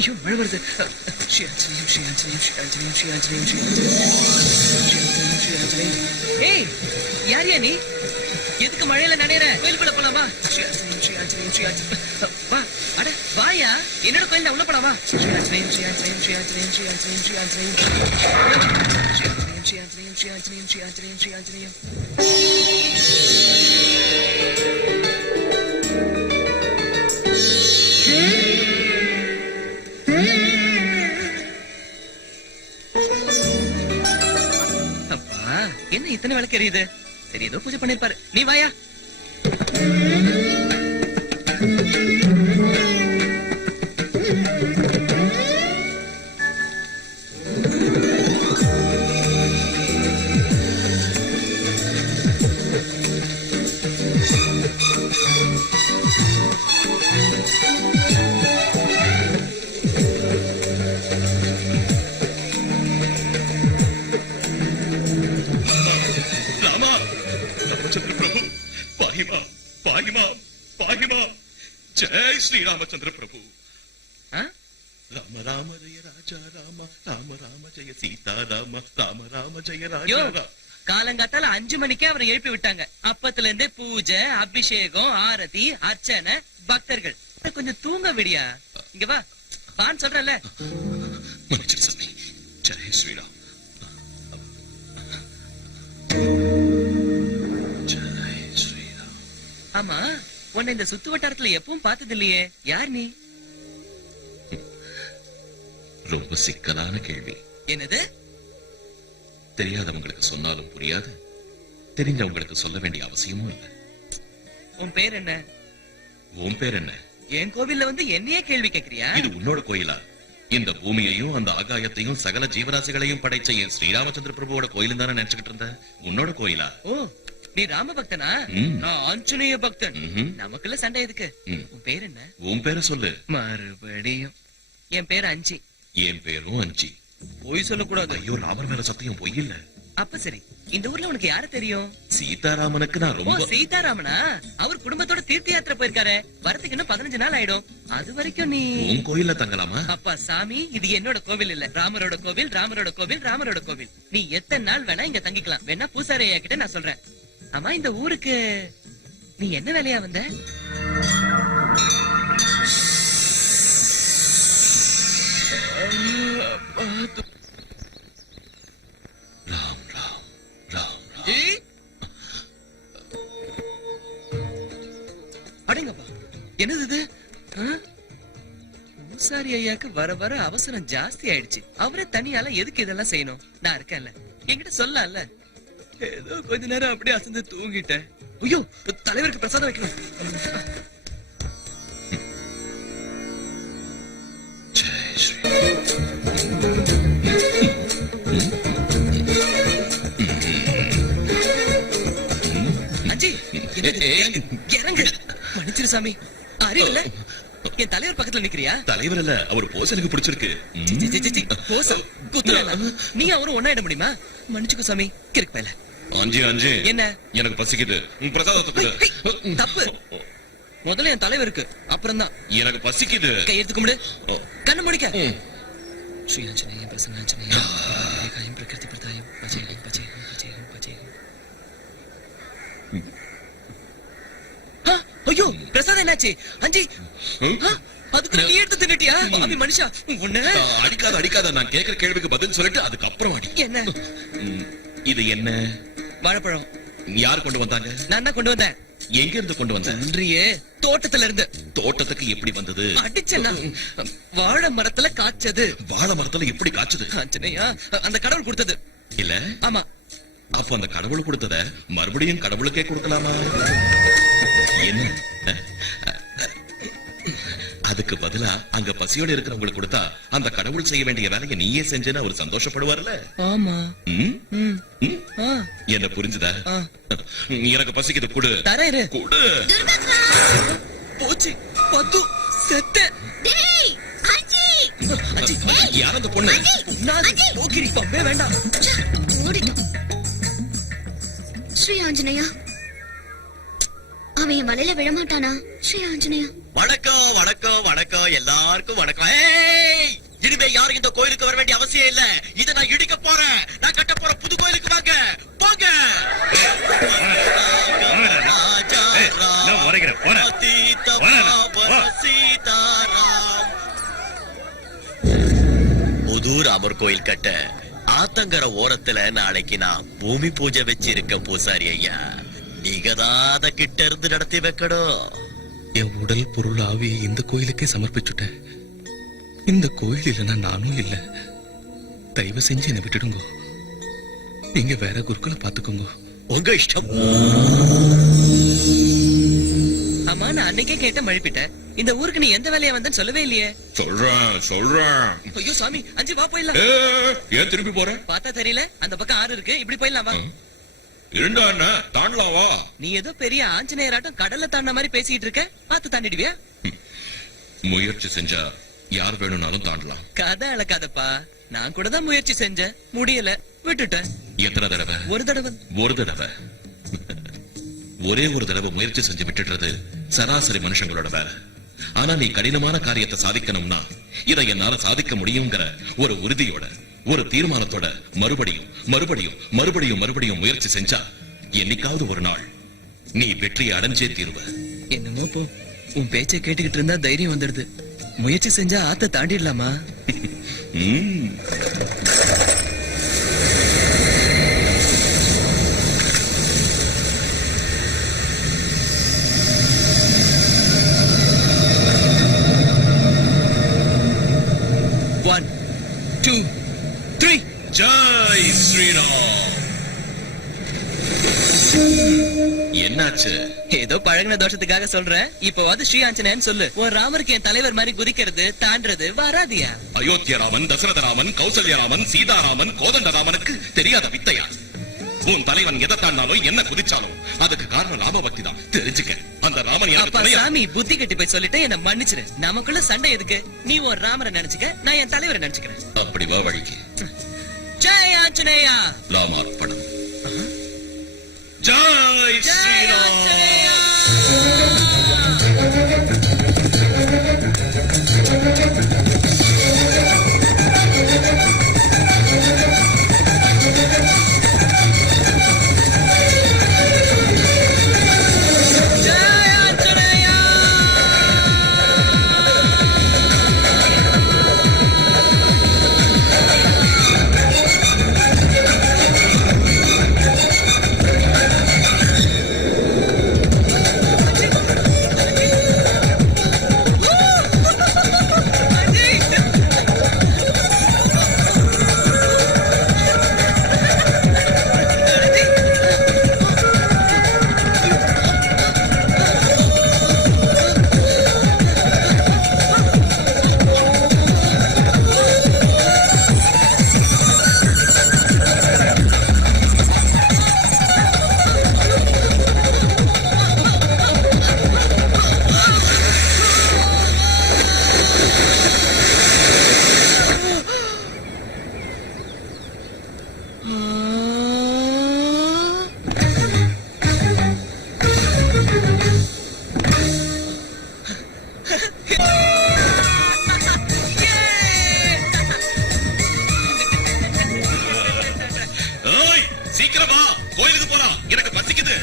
ஐயோ மழை வருது ஸ்ரீ ஆஞ்சநேயம் ஸ்ரீ ஆஞ்சநேயம் ஸ்ரீ ஆஞ்சநேயம் ஸ்ரீ ஆஞ்சநேயம் ஸ்ரீ ஆஞ்சநேயம் ஸ்ரீ ஆஞ்சநேயம் ஸ்ரீ ஆஞ்சநேயம் ஏய் யாரியா நீ எதுக்கு மழையில நனையற? கோயிலுக்குள்ள போலாமா? ஸ்ரீ ஆஞ்சநேயம், ஸ்ரீ ஆஞ்சநேயம், ஸ்ரீ ஆஞ்சநேயம். வா, அட வாயா, என்னோட கோயில்ல உள்ள போலாமா? ஸ்ரீ ஆஞ்சநேயம், ஸ்ரீ ஆஞ்சநேயம், ஸ்ரீ ஆஞ்சநேயம், ஸ்ரீ ஆஞ்சநேயம், ஸ்ரீ ஆஞ்சநேயம். ஸ்ரீ ஆஞ்சநேயம், ஸ்ரீ ஆஞ்சநேயம், ஸ்ரீ ஆஞ்சநேயம், ஸ்ரீ ஆஞ்சநேயம், ஸ்ரீ ஆஞ்சநேயம். அப்பா, என்ன இத்தனை விளக்கு எரியுது? சரி, ஏதோ பூஜை பண்ணிருப்பாரு. நீ வாயா. ராமா, ராமச்சந்திர பிரபு, பாஹிமா, பாஹிமா, பாஹிமா. ஜெய் ஸ்ரீ ராமச்சந்திர பிரபு. ஆ? ராம ராம ஜெய ராஜா ராம, ராம ராம ஜெய சீதா ராம, ராம ராம ஜெய யோ, ராஜா. காலங்காத்தால 5 மணிக்கே அவரை எழுப்பி விட்டாங்க. அப்பத்துல இருந்தே பூஜை, அபிஷேகம், ஆரதி, அர்ச்சனை, பக்தர்கள். கொஞ்சம் தூங்க விடியா. இங்க வா, வான்னு சொல்றல. மன்னிச்சிடு சாமி. ஜெய் ஸ்ரீராம். ஜெய் ஸ்ரீராம். ஆமா, உன்னை இந்த சுத்து வட்டாரத்துல எப்பவும் பார்த்தது இல்லையே. யார் நீ? ரொம்ப சிக்கலான கேள்வி. என்னது? தெரியாதவங்களுக்கு சொன்னாலும் புரியாது, தெரிஞ்சவங்களுக்கு சொல்ல வேண்டிய அவசியமும் இல்லை. உன் பேர் என்ன? உன் பேர் என்ன? என் கோவில்ல வந்து என்னையே கேள்வி கேக்குறியா? இது உன்னோட கோயிலா? இந்த பூமியையும் அந்த ஆகாயத்தையும் சகல ஜீவராசிகளையும் படைச்ச என் ஸ்ரீராமச்சந்திர பிரபுவோட கோயிலும் தானே நினைச்சுக்கிட்டு இருந்த. உன்னோட கோயிலா? ஓ, நீ ராம பக்தனா? ம். நான் ஆஞ்சநேய பக்தன். ம்ஹும். நமக்குள்ள சண்டை எதுக்கு? ம். உன் பேர் என்ன? உன் பேரை சொல்லு. மறுபடியும் என் பேர் அஞ்சி. என் பேரும் அஞ்சி. பொய் சொல்லக்கூடாது. ஐயோ, ராமர் மேல சத்தியம் பொய் இல்ல. அப்ப சரி, இந்த ஊர்ல உனக்கு யாரு தெரியும்? சீதாராமனுக்கு நான் ஓ, ரொம்ப சீதாராமனா? அவர் குடும்பத்தோட தீர்த்த யாத்திரை போயிருக்காரு. வரதுக்கு இன்னும் 15 நாள் ஆயிடும். அது வரைக்கும் நீ உன் கோயில்ல தங்கலாமா? அப்பா சாமி, இது என்னோட கோவில் இல்ல, ராமரோட கோவில், ராமரோட கோவில், ராமரோட கோவில். நீ எத்தனை நாள் வேணா இங்க தங்கிக்கலாம். வேணா பூசாரி ஐயா கிட்ட நான் சொல்றேன். ஆமா, இந்த ஊருக்கு நீ என்ன வேலையா வந்த? ராம் ராம் ராம். அடங்கப்பா, என்னது இது? ஆ? பூசாரி ஐயாக்கு வர வர அவசரம் ஜாஸ்தி ஆயிடுச்சு. அவரே தனியால எதுக்கு இதெல்லாம் செய்யணும்? நான் இருக்கேன்ல, என்கிட்ட சொல்லல. ஏதோ கொஞ்ச நேரம் அப்படியே அசந்து தூங்கிட்டேன். ஐயோ, தலைவருக்கு பிரசாதம் வைக்கணும். ஜெய் ஸ்ரீ. அஜி, இறங்கு. மன்னிச்சிரு சாமி, அறிவில்ல. என் தலைவர் பக்கத்துல நிக்கிறியா? தலைவர் இல்ல, அவர் போஸ் எனக்கு பிடிச்சிருக்கு. போசா குத்துறா? நீ அவரும் ஒன்னாயிட முடியுமா? மன்னிச்சுக்கோ சாமி, கிறுக்கு பயல. அஞ்சு அஞ்சு. என்ன? எனக்கு பசிக்குது. பிரசாதத்துக்கு தப்பு. முதல்ல என் தலைவருக்கு, அப்புறம் தான் எனக்கு பசிக்குது. கையெடுத்து கும்பிடு. கண்ணு முடிக்க. ம். ஸ்ரீ ஆஞ்சநேயம், பிரசன்ன ஆஞ்சநேயம், ஏகாயம் பிரகிருதி பிரதாயம், பஜேகம் பஜேகம் பஜேகம் பஜேகம். ஐயோ, பிரசாதம் என்னாச்சு? அஞ்சி, அதுக்கு நீ எடுத்து தின்னுட்டியா? பாவி மனுஷா, உன்ன அடிக்காத அடிக்காத. நான் கேக்குற கேள்விக்கு பதில் சொல்லிட்டு அதுக்கப்புறம் அடி. என்ன? இது என்ன? வாழைப்பழம். யார் கொண்டு வந்தாங்க? நான் தான் கொண்டு வந்தேன். எங்க இருந்து கொண்டு வந்த? நன்றியே, தோட்டத்துல இருந்து. தோட்டத்துக்கு எப்படி வந்தது? அடிச்சனா? வாழை மரத்துல காய்ச்சது. வாழை மரத்துல எப்படி காய்ச்சது? ஆஞ்சநேயா, அந்த கடவுள் கொடுத்தது. இல்ல, ஆமா. அப்ப அந்த கடவுள் கொடுத்தத மறுபடியும் கடவுளுக்கே கொடுக்கலாமா? என்ன? அதுக்கு பதிலா அங்க பசியோட இருக்கிறவங்களுக்கு கொடுத்தா அந்த கடவுள் செய்ய வேண்டிய வேலையை நீயே செஞ்சேன்னு அவர் சந்தோஷப்படுவார்ல? ஆமா. ம்? ம். ம்? ஆ. என்ன புரிஞ்சுதா? ஆ. எனக்கு பசிக்குது, குடு. தரேரு. குடு. போச்சு, பத்து செத்த. டேய், அஞ்சி. அச்சி, யார் அந்த பொண்ணு? நான் போக்கிரி பம்பே வேண்டாம். ஓடிட்டோம். ஸ்ரீ ஆஞ்சநேயா, அவன் என் வலையில விழமாட்டானா? ஸ்ரீ ஆஞ்சநேயா. வணக்கம் வணக்கம் வணக்கம், எல்லாருக்கும் வணக்கம். ஏய், இனிமே யாரும் இந்த கோயிலுக்கு வர வேண்டிய அவசியம் இல்ல. இதை நான் இடிக்க போறேன். நான் கட்ட போற புது கோயிலுக்கு வாங்க, போங்க. ராமர் கோயில் கட்ட ஆத்தங்கர ஓரத்துல நாளைக்கு நான் பூமி பூஜை வச்சிருக்க பூசாரி ஐயா. நீங்க தான் அத கிட்ட இருந்து நடத்தி வைக்கணும். என் உடல் பொருள் ஆவியை இந்த கோயிலுக்கே சமர்ப்பிச்சுட்டேன். இந்த கோயில் இல்லைன்னா நானும் இல்ல. தயவு செஞ்சு என்னை விட்டுடுங்க. நீங்க வேற குருக்களை பாத்துக்கோங்க. உங்க இஷ்டம். ஆமா, நான் அன்னைக்கே கேட்ட மழுப்பிட்டேன். இந்த ஊருக்கு நீ எந்த வேலையா வந்தன்னு சொல்லவே இல்லையே. சொல்றேன். ஐயோ சாமி, அஞ்சு வா போயிடலாம். ஏன் திருப்பி போற? பார்த்தா தெரியல, அந்த பக்கம் ஆறு இருக்கு, இப்படி போயிடலாம் வா. இருந்தா என்ன, தாண்டலாம் வா. நீ ஏதோ பெரிய ஆஞ்சநேயராட்டம் கடல்ல தாண்ட மாதிரி பேசிட்டு இருக்க. பார்த்து தாண்டிடுவியா? முயற்சி செஞ்சா யார் வேணும்னாலும் தாண்டலாம். கதை அளக்காதப்பா. நான் கூட தான் முயற்சி செஞ்சேன், முடியல, விட்டுட்டேன். எத்தனை தடவை? ஒரு தடவை. ஒரு தடவை. ஒரே ஒரு தடவை முயற்சி செஞ்சு விட்டுடுறது சராசரி மனுஷங்களோட வேலை. ஆனா நீ கடினமான காரியத்தை சாதிக்கணும்னா இதை என்னால சாதிக்க முடியுங்கிற ஒரு உறுதியோட, ஒரு தீர்மானத்தோட மறுபடியும் மறுபடியும் மறுபடியும் மறுபடியும் முயற்சி செஞ்சா என்னைக்காவது ஒரு நாள் நீ வெற்றியை அடைஞ்சே தீருவ. என்னமோ போ, உன் பேச்சை கேட்டுக்கிட்டு இருந்தா தைரியம் வந்துடுது. முயற்சி செஞ்சா ஆத்த தாண்டிடலாமா? One, two, three. Jai Sriram. என்னாச்சு? ஏதோ பழகின தோஷத்துக்காக சொல்றேன். இப்பவாது ஸ்ரீ ஆஞ்சநேயன் சொல்லு. உன் ராமருக்கு என் தலைவர் மாதிரி குதிக்கிறது தாண்டறது வராதியா? அயோத்திய ராமன், தசரத ராமன், கௌசல்ய ராமன், சீதாராமன், கோதண்ட ராமனுக்கு தெரியாத வித்தையா? உன் தலைவன் எதை தாண்டாலும் என்ன குதிச்சாலும் அதுக்கு காரணம் ராம பக்தி தான். தெரிஞ்சுக்க. அந்த ராமன் அப்பா சாமி, புத்தி கட்டி போய் சொல்லிட்டு என்ன மன்னிச்சிரு. நமக்குள்ள சண்டை எதுக்கு? நீ ஒரு ராமரை நினைச்சுக்க, நான் என் தலைவரை நினைச்சுக்கிறேன். அப்படி வா வழிக்கு. ஜெய் ஆஞ்சநேயா. ராமார்ப்பணம். ஜெய் ஸ்ரீராம். சீக்கிரமா கோயிலுக்கு போலாம், எனக்கு பசிக்குது.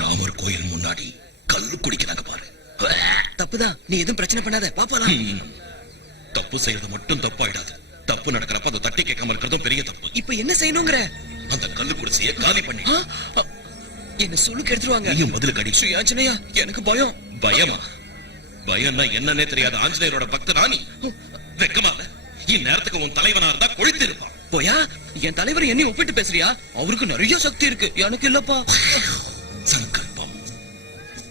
ராமர் கோயில் முன்னாடி கல்லு குடிக்கிறாங்க பாரு. தப்புதான், நீ எதுவும் பிரச்சனை பண்ணாத, பாப்பலாம். தப்பு செய்யறது மட்டும் தப்பாயிடாது. தப்பு நடக்கிறப்ப அதை தட்டி கேட்காம இருக்கிறதும் பெரிய தப்பு. இப்ப என்ன செய்யணுங்கிற? அந்த கல்லு குடிசைய காலி பண்ணி என்ன சொல்லுக்கு எடுத்துருவாங்க. நீயும் பதிலுக்கு அடி. ஸ்ரீ ஆஞ்சநேயா, எனக்கு பயம். பயமா? பயம்னா என்னன்னே தெரியாத ஆஞ்சநேயரோட பக்தனா நீ? வெக்கமா இல்ல? இந்நேரத்துக்கு உன் தலைவனா இருந்தா கொழுத்து இருப்பான். போயா, என் தலைவர் என்னை ஒப்பிட்டு பேசுறியா? அவருக்கு நிறைய சக்தி இருக்கு, எனக்கு இல்லப்பா. சங்கல்பம்.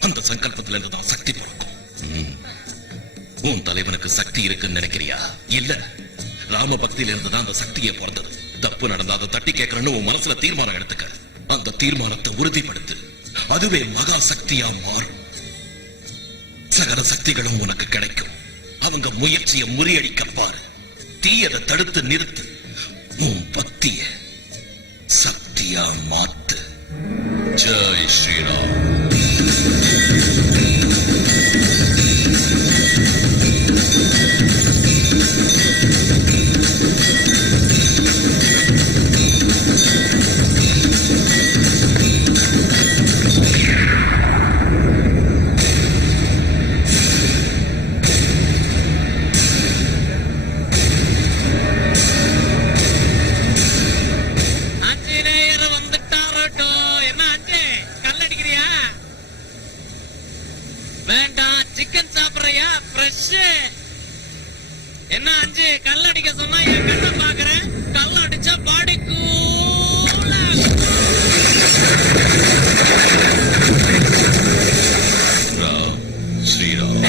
அந்த சங்கல்பத்துல இருந்துதான் சக்தி பிறக்கும். உன் தலைவனுக்கு சக்தி இருக்குன்னு நினைக்கிறியா? இல்ல, ராம பக்தியில இருந்துதான் அந்த சக்தியே பிறந்தது. தப்பு நடந்தா அதை தட்டி கேட்கறன்னு உன் மனசுல தீர்மானம் எடுத்துக்க. அந்த தீர்மானத்தை உறுதிப்படுத்து. அதுவே மகா சக்தியா மாறும். சகல சக்திகளும் உனக்கு கிடைக்கும். அவங்க முயற்சியை முறியடிக்க பாரு. தீயதை தடுத்து நிறுத்து. உன் பக்திய சக்தியா மாத்து. ஜெய் ஸ்ரீராம். என்ன அஞ்சு கல்லடிக்க சொன்னா என் கண்ணை பாக்குறேன். கல்ல அடிச்சா பாடி கூலா. ராம் ஸ்ரீராம்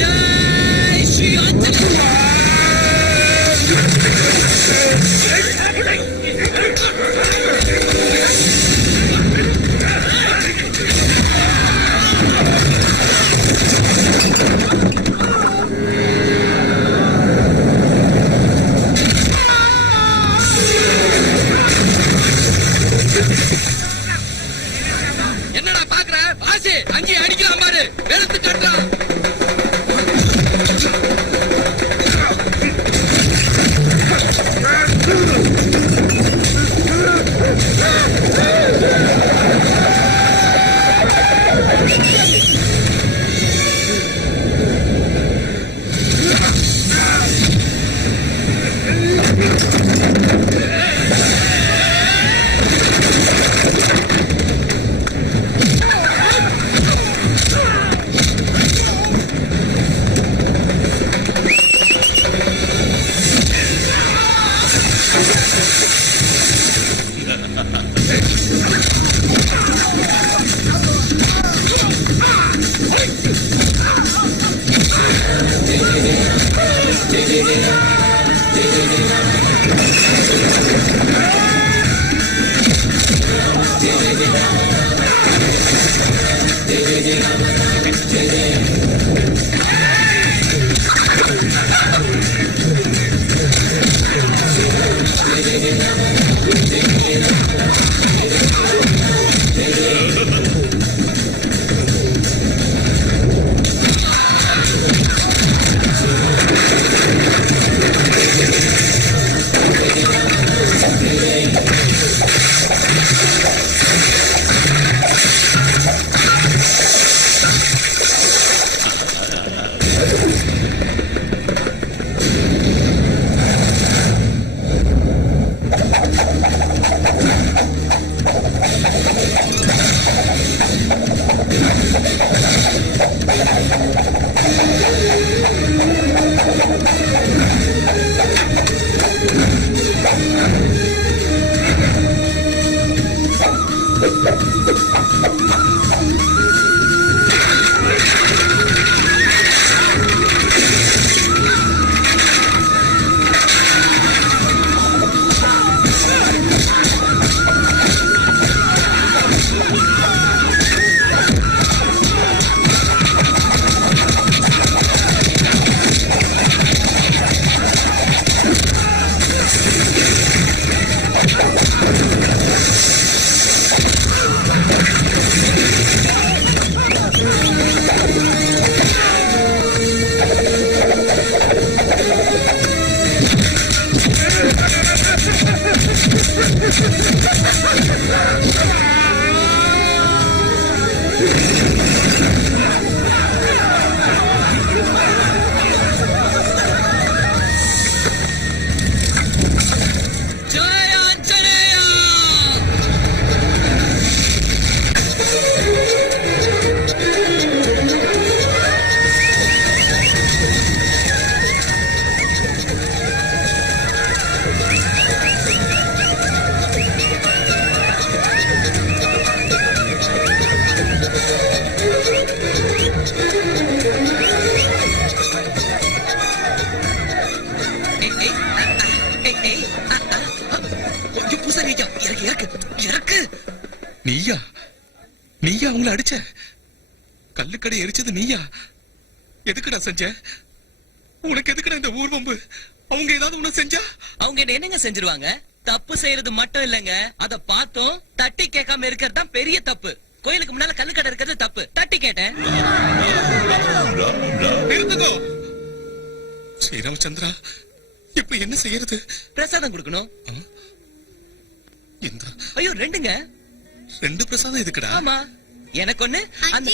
ஜெய் ஸ்ரீ ஆஞ்சநேயா. என்னடா பாக்குற பாசி அங்கே அடிக்கலாம் பாரு வெளுத்து கட்டுறான் ஜெய் ஆஞ்சநேயா. நீயா நீயா அவங்கள அடிச்ச? கல்லுக்கடை எரிச்சது நீயா? எதுக்குடா செஞ்ச? உனக்கு எதுக்குடா இந்த ஊர்வம்பு? அவங்க ஏதாவது உன்ன செஞ்சா? அவங்க என்ன என்னங்க செஞ்சிருவாங்க? தப்பு செய்யறது மட்டும் இல்லங்க, அத பார்த்தோம் தட்டி கேட்காம இருக்கிறது தான் பெரிய தப்பு. கோயிலுக்கு முன்னால கல்லுக்கடை இருக்கிறது தப்பு, தட்டி கேட்டேன். நிறுத்துக்கோ ஸ்ரீராமச்சந்திரா, இப்ப என்ன செய்யறது? பிரசாதம் கொடுக்கணும். இந்த ஐயோ ரெண்டுங்க. ரெண்டு பிரசாதம் எதுக்குடா? ஆமா, எனக்கு ஒண்ணு அந்த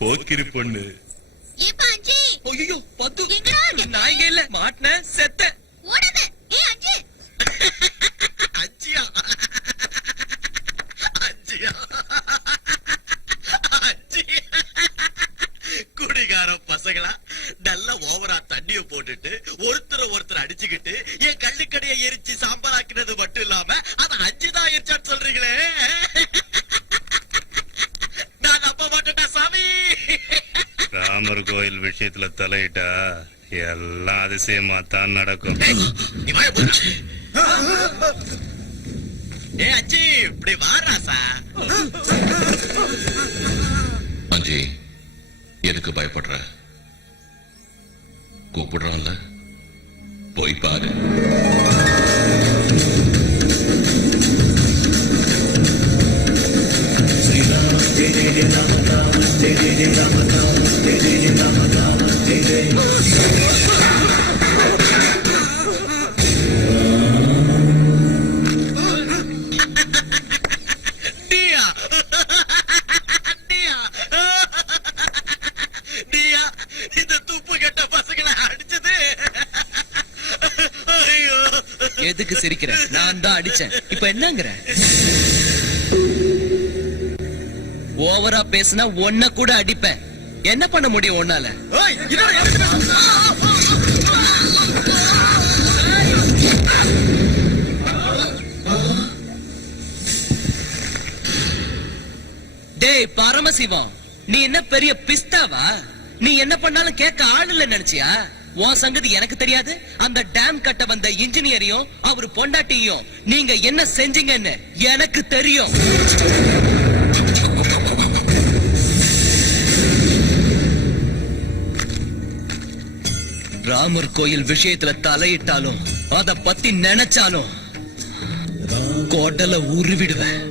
போக்கிரி பொண்ணு. ஏப்பா அஞ்சு, ஐயோ பத்து எங்கடா இருக்க? நான் இங்க இல்ல, மாட்டின செத்த. ஓடாத. ஏ அஞ்சு, அச்சியா அச்சி பாத்தீங்களா? நல்லா ஓவரா தண்ணிய போட்டுட்டு ஒருத்தர் அடிச்சுக்கிட்டு என் கள்ளுக்கடையை எரிச்சு சாம்பலாக்கினது மட்டும் இல்லாம அது 5 தான் எரிச்சான்னு சொல்றீங்களே. நான் நம்ப மாட்டேன்டா சாமி. ராமர் கோயில் விஷயத்துல தலையிட்டா எல்லாம் அதிசயமா தான் நடக்கும். நீ வாய மூடு. ஏ அச்சி, இப்படி வாராசா. அஞ்சி, எதுக்கு பயப்படுற? கூப்பிடுறான்ல, போய் பாரு. நீயா? நீயா? நீயா இந்த துப்பு கெட்ட பசங்களை அடிச்சது? ஐயோ, எதுக்கு சிரிக்கிற? நான் தான் அடிச்சேன். இப்ப என்னங்கிற? ஓவரா பேசுனா ஒன்ன கூட அடிப்பேன். என்ன பண்ண முடியும் உன்னால? ஓய், இதோட எடுத்து பேசு. டேய் பரமசிவம், நீ என்ன பெரிய பிஸ்தாவா? நீ என்ன பண்ணாலும் கேட்க ஆள் இல்ல நினைச்சியா? உன் சங்கதி எனக்கு தெரியாது. அந்த டேம் கட்ட வந்த இன்ஜினியரையும் அவர் பொண்டாட்டியும் நீங்க என்ன செஞ்சீங்கன்னு எனக்கு தெரியும். ராமர் கோயில் விஷயத்துல தலையிட்டாலும் அத பத்தி நினைச்சாலும் கோட்டல உருவிடுவேன்.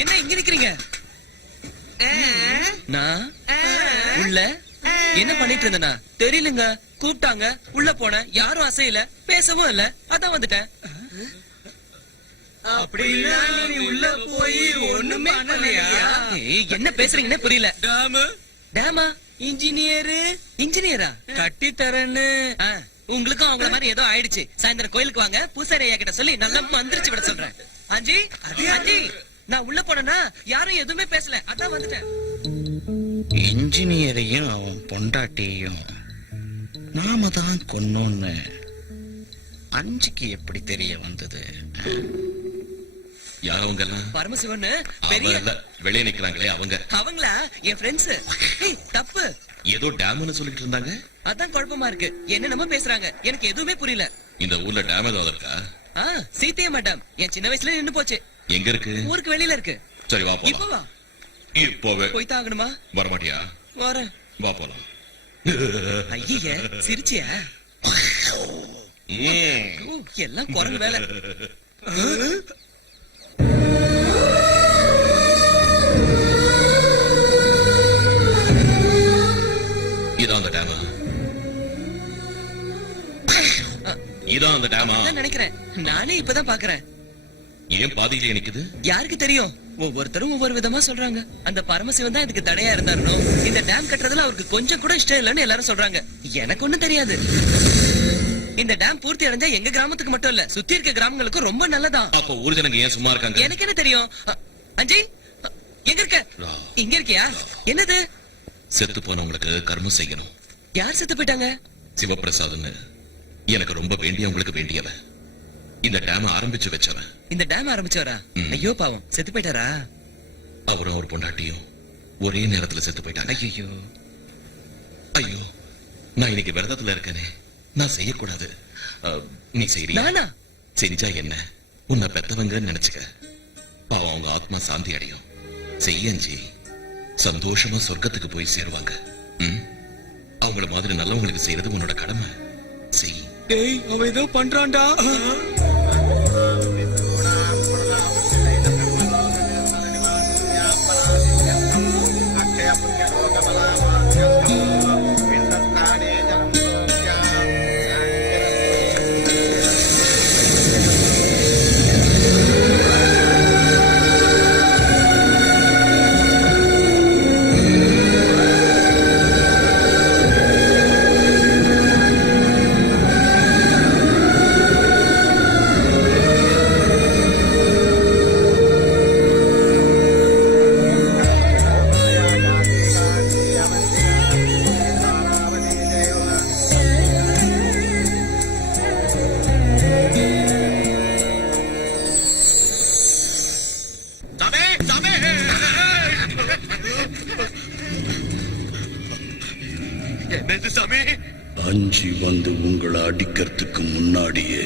என்ன இங்க நிக்கிறீங்க? நான் உள்ள என்ன பண்ணிட்டு இருந்தேனா? தெரியலங்க. கூப்பிட்டாங்க, உள்ள போனேன். யாரும் அசையல, பேசவும் இல்ல. அதான் வந்துட்டேன். உள்ள போய் ஒண்ணுமே பண்ணலையா? என்ன பேசுறீங்கன்னு புரியல. டேமா? இன்ஜினியரா கட்டி தரேன்னு. உங்களுக்கும் அவங்கள மாதிரி ஏதோ ஆயிடுச்சு. சாயந்தரம் கோயிலுக்கு வாங்க, பூசாரி ஐயா கிட்ட சொல்லி நல்லா மந்திரிச்சு விட சொல்றேன். அஞ்சி, அஞ்சி, நான் உள்ள போனேன்னா யாரும் எதுவுமே பேசல. அதான் வந்துட்டேன். இன்ஜினியரையும் அவன் பொண்டாட்டியையும் நாம தான் கொன்னோன்னு அஞ்சுக்கு எப்படி தெரிய வந்தது? யார் அவங்க எல்லாம்? பரமசிவன் பெரிய வெளியே நிக்கிறாங்களே அவங்க. அவங்களா? என் ஃப்ரெண்ட்ஸ். தப்பு. ஏதோ டேம்னு சொல்லிட்டு இருந்தாங்க. அதான் குழப்பமா இருக்கு. என்னென்னமோ பேசுறாங்க, எனக்கு எதுவுமே புரியல. இந்த ஊர்ல டேம் ஏதாவது இருக்கா? சீத்தையா மேடம் என் சின்ன வயசுல நின்னு போச்சு. எங்க இருக்கு? ஊருக்கு வெளியில இருக்கு. சரி வா இப்ப போலாம். வா. இப்போவே போய் தாங்கணுமா? வரமாட்டியா? வரேன். வா போலாம். ஐய, சிரிச்சியா? எல்லாம் குரங்கு வேலை. இதான் அந்த டேமா? இதான் அந்த டேமா? நினைக்கிறேன். நானே இப்பதான் பாக்குறேன். ஏன் பாதியிலே நிக்குது? யாருக்கு தெரியும்? ஒவ்வொருத்தரும் ஒவ்வொரு விதமா சொல்றாங்க. அந்த பரமசிவன் தான் இதுக்கு தடையா இருந்தாருனோ. இந்த டேம் கட்டுறதுல அவருக்கு கொஞ்சம் கூட இஷ்டம் இல்லைன்னு எல்லாரும் சொல்றாங்க. எனக்கு ஒண்ணும் தெரியாது. இந்த டேம் பூர்த்தி அடைஞ்சா எங்க கிராமத்துக்கு மட்டும் இல்ல, சுத்தி இருக்க கிராமங்களுக்கும் ரொம்ப நல்லதான். அப்ப ஊர் ஜனங்க ஏன் சும்மா இருக்காங்க? எனக்கு என்ன தெரியும்? அஞ்சி, எங்க இருக்க? இங்க இருக்கியா? என்னது? செத்து போனவங்களுக்கு கர்மம் செய்யணும். யார் செத்து போயிட்டாங்க? சிவபிரசாத்னு எனக்கு ரொம்ப வேண்டியவங்களுக்கு வேண்டியவன். இந்த டேம் ஆரம்பிச்சு வச்சவன். இந்த டேம் ஆரம்பிச்சவரா? ஐயோ பாவம், செத்து போயிட்டாரா? அவரும் அவர் பொண்டாட்டியும் ஒரே நேரத்துல செத்து போயிட்டாங்க. ஐயோ ஐயோ, நான் இன்னைக்கு விரதத்துல இருக்கேனே, நான் செய்யக்கூடாது. நீ செய்யறியா? நானா? செஞ்சா என்ன? உன்னை பெத்தவங்கன்னு நினைச்சுக்க. பாவம், அவங்க ஆத்மா சாந்தி அடையும். செய்யஞ்சி சந்தோஷமா சொர்க்கத்துக்கு போய் சேருவாங்க. அவங்கள மாதிரி நல்லவங்களுக்கு செய்யறது உன்னோட கடமை. செய். டேய், அவன் ஏதோ பண்றான்டா. என்னது சாமி? அஞ்சி வந்து உங்களை அடிக்கிறதுக்கு முன்னாடியே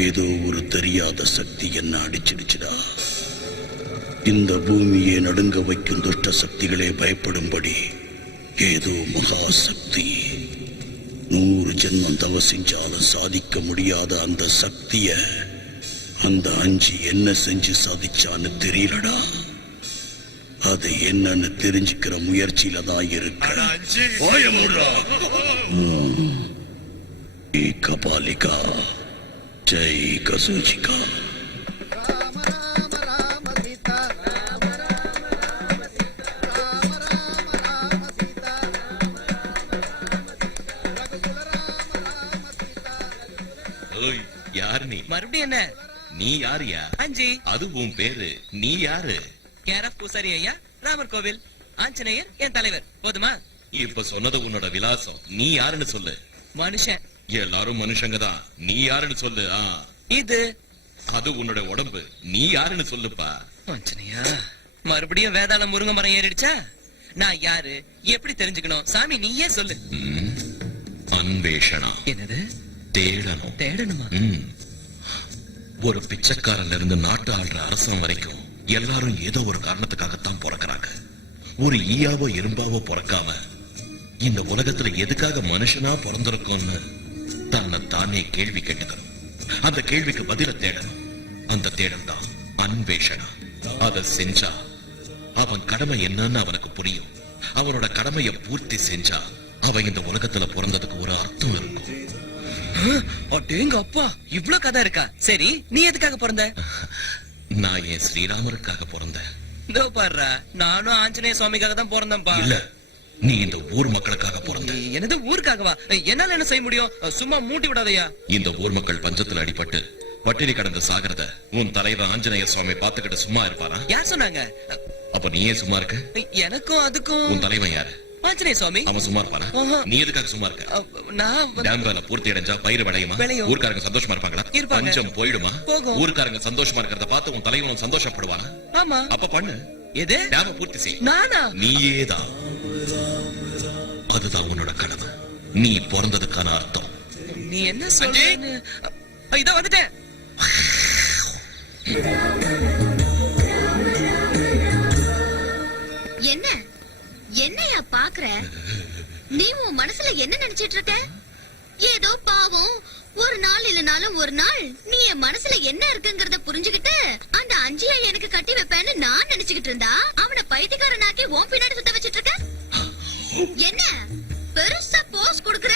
ஏதோ ஒரு தெரியாத சக்தி என்ன அடிச்சிடுச்சுடா. இந்த பூமியை நடுங்க வைக்கும் துஷ்ட சக்திகளே பயப்படும்படி ஏதோ மகா சக்தி 100 ஜென்மம் தவ செஞ்சாலும் சாதிக்க முடியாத அந்த சக்திய அந்த அஞ்சி என்ன செஞ்சு சாதிச்சான்னு தெரியலடா. அது என்னன்னு தெரிஞ்சுக்கிற முயற்சியில தான் இருக்கு. கபாலிகா ஜெய் கசூஜிகா. ஓய், யார் நீ? மறுபடியும் என்ன? நீ யாருயா? அஞ்சி. அது உன் பேரு. நீ யாரு? கேர் ஆஃப் பூசாரி ஐயா, ராமர் கோவில், ஆஞ்சநேயர் என் தலைவர். போதுமா? இப்ப சொன்னது உன்னோட விலாசம். நீ யாருன்னு சொல்லு. மனுஷன். எல்லாரும் மனுஷங்க தான். நீ யாருன்னு சொல்லு. இது அது உன்னோட உடம்பு. நீ யாருன்னு சொல்லுப்பா. ஆஞ்சநேயா, மறுபடியும் வேதாள முருங்கை மரம் ஏறிடுச்சா? நான் யாரு, எப்படி தெரிஞ்சுக்கணும்? சாமி நீயே சொல்லு. அன்வேஷணா. என்னது? தேடணும். தேடணுமா? ஒரு பிச்சைக்காரன்ல இருந்து நாட்டு ஆள்ற அரசன் வரைக்கும் எல்லாரும் ஏதோ ஒரு காரணத்துக்காகத்தான் பிறக்கிறாங்க. ஒரு ஈயாவோ எறும்பாவோ பிறக்காம இந்த உலகத்துல எதுக்காக மனுஷனா பிறந்திருக்கோம்னு தன்னை தானே கேள்வி கேட்டுக்கணும். அந்த கேள்விக்கு பதில தேடணும். அந்த தேடல் தான் அன்வேஷணா. அதை செஞ்சா அவன் கடமை என்னன்னு அவனுக்கு புரியும். அவனோட கடமையை பூர்த்தி செஞ்சா அவன் இந்த உலகத்துல பிறந்ததுக்கு ஒரு அர்த்தம் இருக்கும். அடேங்க அப்பா, இவ்ளோ கதை இருக்கா? சரி, நீ எதுக்காக பிறந்த? நான் என் ஸ்ரீராமருக்காக பிறந்தேன். இதோ பாருடா, நானும் ஆஞ்சநேய சுவாமிக்காக தான் பிறந்தேன்பா. இல்ல, நீ இந்த ஊர் மக்களுக்காக பிறந்த. எனது ஊருக்காகவா? என்னால என்ன செய்ய முடியும்? சும்மா மூட்டி விடாதயா. இந்த ஊர் மக்கள் பஞ்சத்துல அடிபட்டு பட்டினி கடந்து சாகிறத உன் தலைவர் ஆஞ்சநேய சுவாமி பாத்துக்கிட்டு சும்மா இருப்பாரா? யார் சொன்னாங்க? அப்ப நீயே சும்மா இருக்க? எனக்கும் அதுக்கும். உன் தலைவன் யாரு? ஆஞ்சநேய சுவாமி. அவன் சும்மா இருப்பானா? நீ எதுக்காக சும்மா இருக்க? நான் டேம் வேலை பூர்த்தி அடைஞ்சா பயிர் விளையுமா? ஊர்க்காரங்க சந்தோஷமா இருப்பாங்களா? பஞ்சம் போயிடுமா? ஊர்க்காரங்க சந்தோஷமா இருக்கிறத பார்த்து உன் தலைவன் சந்தோஷப்படுவானா? ஆமா. அப்ப பண்ணு. எது? டேம பூர்த்தி செய். நானா? நீயேதான். அதுதான் உன்னோட கடமை. நீ பிறந்ததுக்கான அர்த்தம். நீ என்ன சொல்ற? இதோ வந்துட்டேன். என்ன என்னையா பாக்குற? நீ உன் மனசுல என்ன நினைச்சிட்டு இருக்க? ஏதோ பாவம் ஒரு நாள் இல்லனாலும் ஒரு நாள் நீ என் மனசுல என்ன இருக்குங்கறத புரிஞ்சுகிட்டு அந்த அஞ்சியா எனக்கு கட்டி வைப்பேன்னு நான் நினைச்சுக்கிட்டு இருந்தா அவனை பைத்தியக்காரனாக்கி உன் பின்னாடி சுத்த வச்சிட்டு இருக்க. என்ன பெருசா போஸ் கொடுக்கற?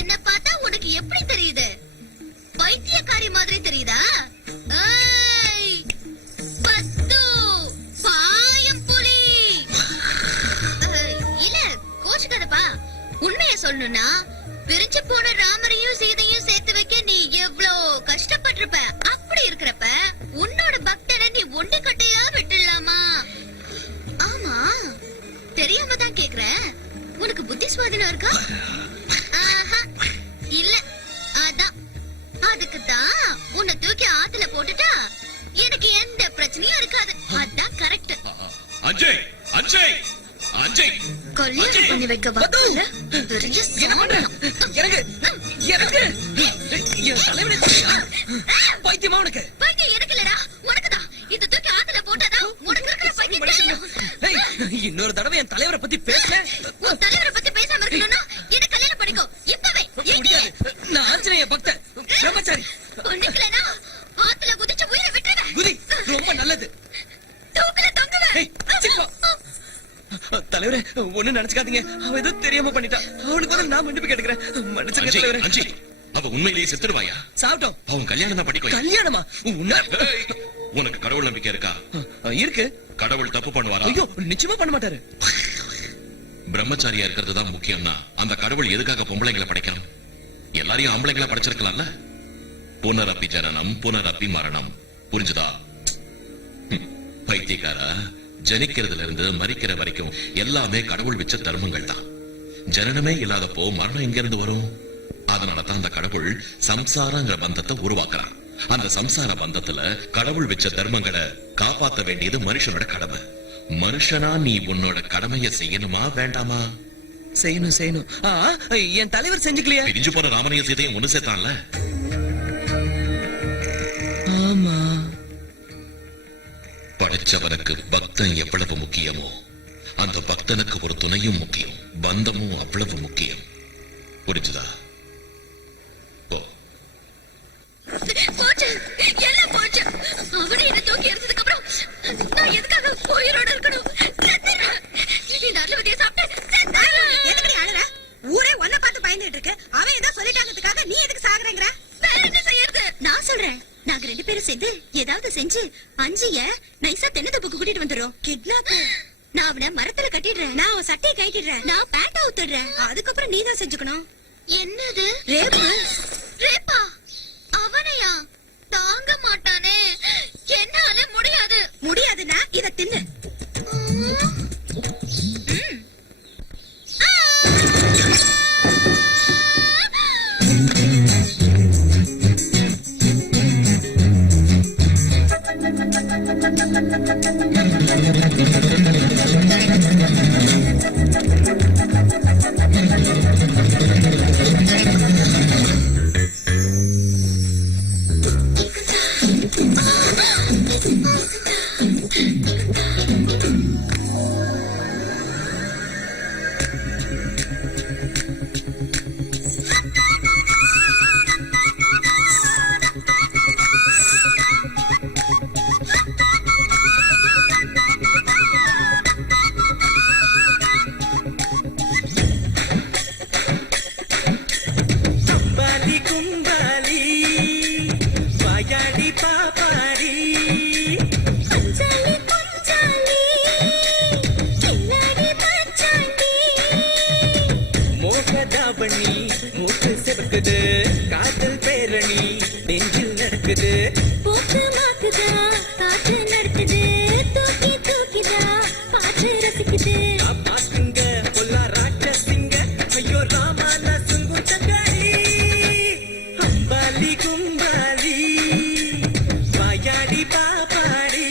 என்ன பார்த்தா உனக்கு எப்படி தெரியுது? பைத்தியக்காரி மாதிரி தெரியுதா? ஏய் பத்து பாயம் புலி. இல்ல கோச்சுக்காதப்பா, உண்மையை சொல்லணும்னா பிரிஞ்சு போன ராமரையும் சீதையும் சேர்த்து வைக்க நீ எவ்வளவு கஷ்டப்பட்டிருப்ப. அப்படி இருக்கிறப்ப உன்னோட பக்தனை நீ ஒண்டி கட்டையா விட்டுடலாமா? ஆமா, தெரியாம தான் கேக்குறேன். உனக்கு புத்தி சுவாதீனம் இருக்கா? இல்ல, அதான் அதுக்கு தான் உன்னை தூக்கி ஆத்துல போட்டுட்டா எனக்கு எந்த பிரச்சனையும் இருக்காது. அதான் கரெக்ட். அஜய், அஜய், அஜய், கல்யாணம் பண்ணி வைக்க வந்தால பெரிய சாமரம். எனக்கு எனக்கு என் தலைவனை பைத்தியமா உனக்கு? பைத்தியம் எனக்கு இல்லடா, உனக்குதான். இந்த தூக்கி ஆத்துல போட்டாதான் உனக்கு இருக்கிற பைத்தியம் தெரியும். இன்னொரு தடவை என் தலைவரை பத்தி பேசல. உன் தலைவரை பத்தி பேசாம இருக்கணும்னா என்ன கல்யாணம் பண்ணிக்கோ இப்பவே. முடியாது, நான் ஆஞ்சநேய பக்தன், பிரம்மச்சாரி. பண்ணிக்கலனா ஆத்துல குதிச்சு உயிரை விட்டுருவேன். குதி, ரொம்ப நல்லது. தூக்குல தொங்குவேன். தலைவரே, ஒண்ணு நினைச்சுக்காதீங்க. அவ ஏதோ தெரியாம பண்ணிட்டா. அவளுக்கு வந்து நான் மன்னிப்பு கேட்டுக்கிறேன். மன்னிச்சுங்க தலைவரே. அஜய், அவ உண்மையிலேயே செத்துருவாயா? சாப்பிட்டோம். அவன் கல்யாணம் தான் பண்ணிக்கோ. கல்யாணமா? உனக்கு கடவுள் நம்பிக்கை இருக்கா? இருக்கு. கடவுள் தப்பு பண்ணுவாரா? ஐயோ, நிச்சயமா பண்ண மாட்டாரு. பிரம்மச்சாரியா இருக்கிறது தான் முக்கியம்னா அந்த கடவுள் எதுக்காக பொம்பளைங்களை படைக்கணும்? எல்லாரையும் ஆம்பளைங்களா படைச்சிருக்கலாம்ல. புனரப்பி ஜனனம் புனரப்பி மரணம். புரிஞ்சுதா? பைத்தியக்காரா, ஜனிக்கிறதுல இருந்து மரிக்கிற வரைக்கும் எல்லாமே கடவுள் வச்ச தர்மங்கள் தான். ஜனனமே இல்லாதப்போ மரணம் எங்க இருந்து வரும்? அதனாலதான் அந்த கடவுள் சம்சாரங்கிற பந்தத்தை உருவாக்குறான். அந்த சம்சார பந்தத்துல கடவுள் வச்ச தர்மங்களை காப்பாத்த வேண்டியது மனுஷனோட கடமை. மனுஷனா நீ உன்னோட கடமையை செய்யணுமா வேண்டாமா? செய்யணும் செய்யணும். என் தலைவர் செஞ்சுக்கலையா? பிரிஞ்சு போன ராமனையும் சீதையும் ஒண்ணு சேர்த்தான்ல. ஆமா. படைச்சவனுக்கு பக்தன் எவ்வளவு முக்கியமோ அந்த பக்தனுக்கு ஒரு துணையும் முக்கியம், பந்தமும் அவ்வளவு முக்கியம். புரிஞ்சுதா? போச்சு, எல்லாம் போச்சு. அவனை என்ன தூக்கி எறிஞ்சதுக்கு அப்புறம் நான் எதுக்காக உயிரோட இருக்கணும்? செத்துறேன். இந்த அலுவலியை சாப்பிட்டு செத்துறேன். ஊரே ஒன்ன பார்த்து பயந்துட்டு இருக்கு. அவன் ஏதோ சொல்லிட்டாங்கிறதுக்காக நீ எதுக்கு சாகுறேங்கிற? வேற என்ன செய்யறது? நான் சொல்றேன், நாங்க 2 பேரும் சேர்ந்து ஏதாவது செஞ்சு அஞ்சிய நைசா தென்னந்தோப்புக்கு கூட்டிட்டு வந்துடுறோம். கிட்னாப். நான் அவனை மரத்துல கட்டிடுறேன். நான் உன் சட்டையை கட்டிடுறேன். நான் பேண்ட் அவுத்துடுறேன். அதுக்கப்புறம் நீ தான் செஞ்சுக்கணும். என்னது ரேப்பு. ரேப்பா? அவனையா? தாங்க மாட்டானே. என்னால முடியாது. முடியாதுன்னா இத தின்னு. காதல் பேரணி நெஞ்சில் நடக்குது. போக்கு மாக்குதா, காற்று நடக்குது. தூக்கி தூக்கிதா, காற்று ரசிக்குது. பாக்குங்க பொல்லா ராட்சசிங்க, ஐயோ ராமான சுங்கு தங்காளி. அம்பாலி கும்பாலி வாயாடி பாப்பாடி.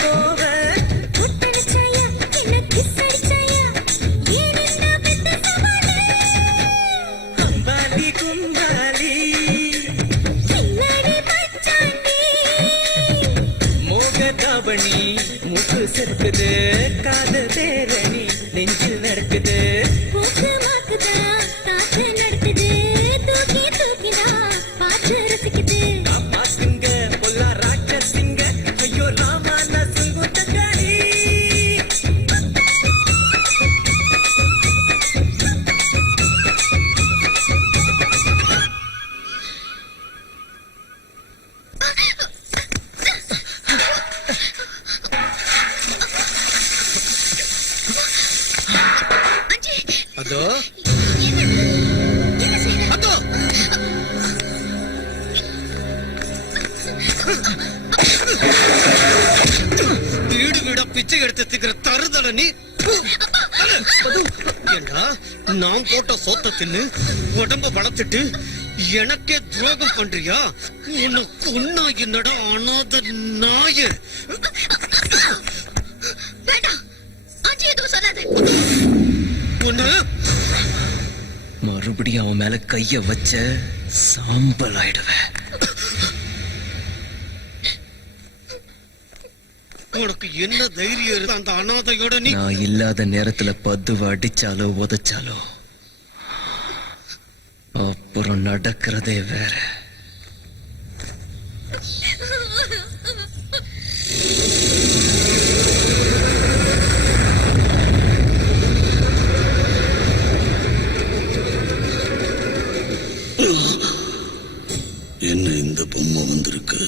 போவ முத்தடிச்சாயா என்ன கிஸ் அடிச்சாயா அதோ என்ன செய்யற? அதோ வீடு வீடா பிச்சை எடுத்து திக்கிற தருதல நீ. ஏண்டா நான் போட்ட சோத்த தின்னு உடம்ப வளர்த்துட்டு எனக்கே துரோகம் பண்றியா? உன்னை கொன்னா என்னடா அனாத நாய. வேண்டாம், அஜி எதுவும் சொல்லாது. உன்னை மறுபடியும் அவன் மேல கைய வச்ச சாம்பல் ஆயிடுவேன். உனக்கு என்ன தைரியம் இருக்கு அந்த அனாதையோட நீ? நான் இல்லாத நேரத்துல பதுவ அடிச்சாலோ உதைச்சாலோ அப்புறம் நடக்கிறதே வேற. என்ன இந்த பொம்மை வந்திருக்கு?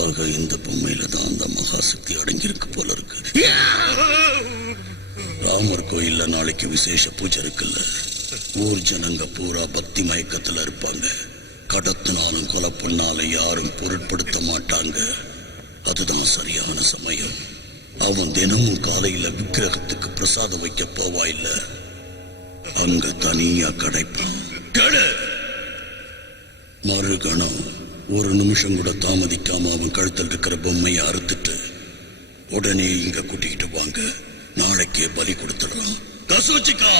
ஆக இந்த பொம்மையில தான் அந்த மகாசக்தி அடங்கியிருக்கு போல இருக்கு. ராமர் கோயில்ல நாளைக்கு விசேஷ பூஜை இருக்குல்ல. ஊர் ஜனங்க பூரா பக்தி மயக்கத்துல இருப்பாங்க. கடத்தினாலும் கொலை பண்ணாலும் யாரும் பொருட்படுத்த மாட்டாங்க. அதுதான் சரியான சமயம். அவன் தினமும் காலையில விக்கிரகத்துக்கு பிரசாதம் வைக்க போவா இல்ல, அங்க தனியா கிடைப்பான். மறுகணம் ஒரு நிமிஷம் கூட தாமதிக்காம அவன் கழுத்தில் இருக்கிற பொம்மையை அறுத்துட்டு உடனே இங்க கூட்டிக்கிட்டு வாங்க. நாளைக்கே பலி கொடுத்துடலாம். கசூச்சிக்கா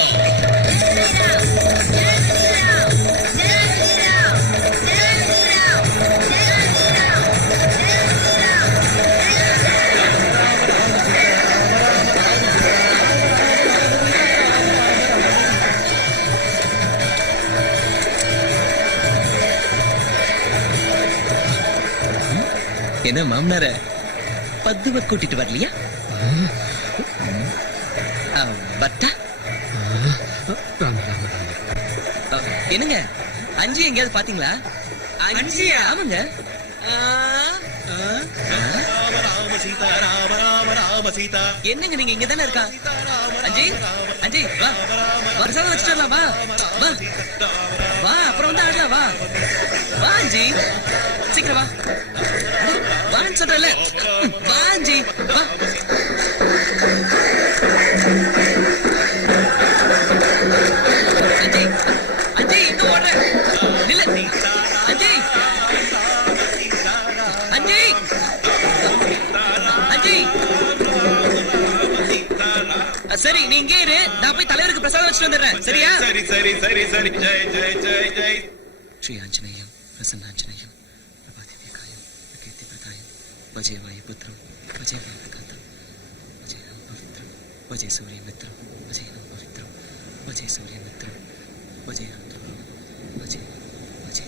என்ன மாமனார பத்துவ கூட்டிட்டு வரலையா? பத்தா என்னங்க அஞ்சு எங்கேயாவது பாத்தீங்களா? அஞ்சியா? ஆமாங்க. என்னங்க நீங்க இங்க தானே இருக்கா? அஜி அஜி வா பிரசாதம் வச்சுட்டு வரலாம். வா வா வா, அப்புறம் வந்து ஆடலாம். வா வா அஞ்சி, சீக்கிரம் வா. வான்னு சொல்றல. வா அஞ்சி வா. அஜி அஜி இங்க ஓடுற நில்ல. அஜி அஜி அஜி சரி நீ இங்கே இரு, நான் போய் தலைவருக்கு பிரசாதம் வச்சுட்டு வந்துடுறேன். சரியா? சரி சரி சரி சரி. ஜெய் ஜெய் ஜெய் ஜெய். ஸ்ரீ ஆஞ்சநேயம் பிரசன்னாஞ்சநேயம் பிரபாதிவேகாயம் கீர்த்தி பிரதாயம் வஜே வாயுபுத்திரம் வஜே வாயுகாந்தம் வஜே நம் பவித்ரம் வஜே சூரியமித்ரம் வஜே நம் பவித்ரம் வஜே சூரியமித்ரம் வஜே ருத்ரம் வஜே வஜே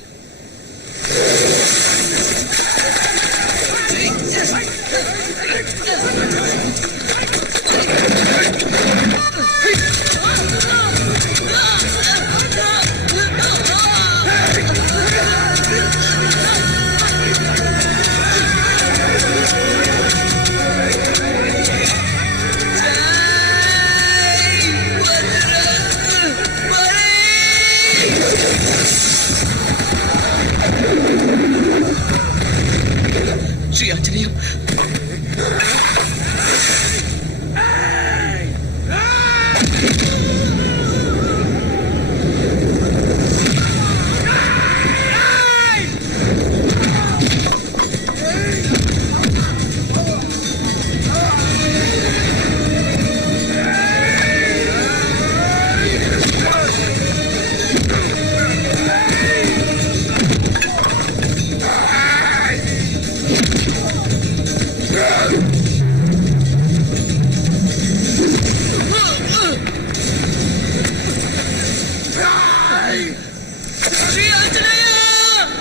ஸ்ரீ ஆஞ்சநேயம். ஸ்ரீ ஆஞ்சநேயம்.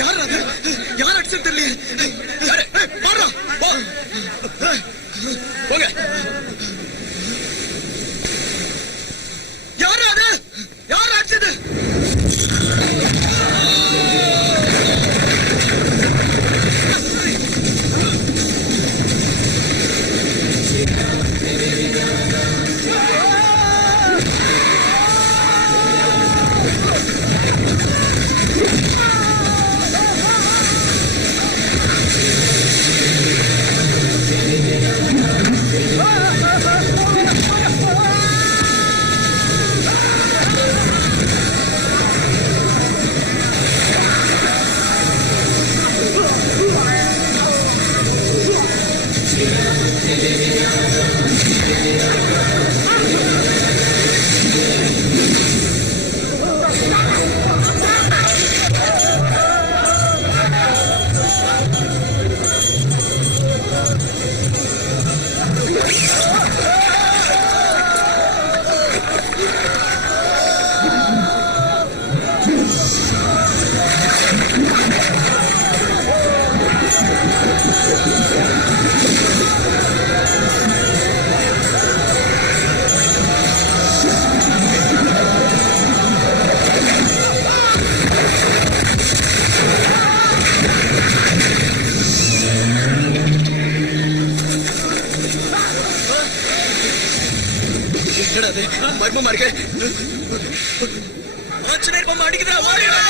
யார் அது? யார் அடிச்சு தெரியல. யாரு? போடுறா. போ. போங்க. யார் அது? யார் அடிச்சது? மர்மமா இருக்கு. ஆஞ்சநேயர் பொம்மை அடிக்குதா? ஓடிடா.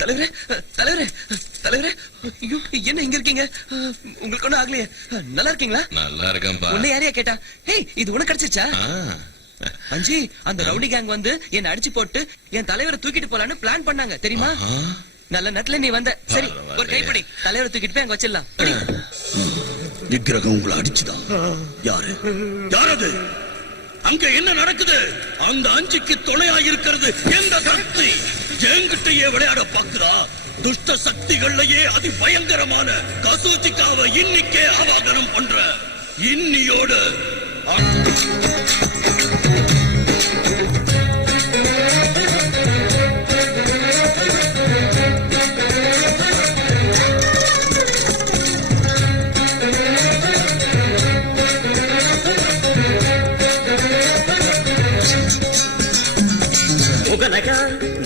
தலைவரே, தலைவரே, தலைவரே, ஐயோ, என்ன இங்க இருக்கீங்க? உங்களுக்கு ஒண்ணும் ஆகலையே? நல்லா இருக்கீங்களா? நல்லா இருக்கேன்பா. உன்னை யாரையா கேட்டா? ஹேய், இது உனக்கு கிடைச்சிருச்சா? அஞ்சி, அந்த ரவுடி கேங் வந்து என்ன அடிச்சு போட்டு என் தலைவரை தூக்கிட்டு போலான்னு பிளான் பண்ணாங்க தெரியுமா? நல்ல நட்ல நீ வந்த. சரி, ஒரு கைப்பிடி தலைவரை தூக்கிட்டு போய் அங்க வச்சிடலாம். விக்கிரகம் உங்களை அடிச்சுதான். யாரு? யாரது? அங்க என்ன நடக்குது? அந்த அஞ்சுக்கு துணையா இருக்கிறது எந்த சக்தி? என்கிட்டயே விளையாட பாக்குறா? துஷ்ட சக்திகள்லயே அதி பயங்கரமான கசூச்சிக்காவை இன்னிக்கே ஆவாகனம் பண்ற இன்னியோடு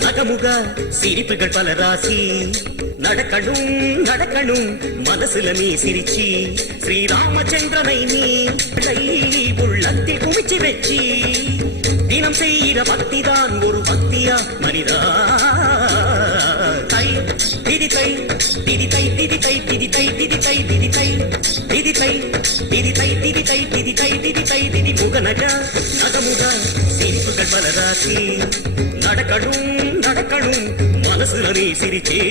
நகமுக சிரிப்புகள் பல ராசி நடக்கணும் நடக்கணும் மனசுல நீ சிரிச்சி ஸ்ரீராமச்சந்திரனை நீ உள்ளத்தில் குமிச்சு வச்சி தினம் செய்கிற பக்திதான் ஒரு பக்தியா மனிதா. தை திதி தை திதி தை திதி தை திதி தை திதி தை திதி தை திதி தை திதி தை திதி தை திதி தை திதி தை திதி முகநக நகமுக சிரிப்புகள் பல ராசி நடக்கணும் நடக்கணும் மனசுல நீ சிரிச்சே.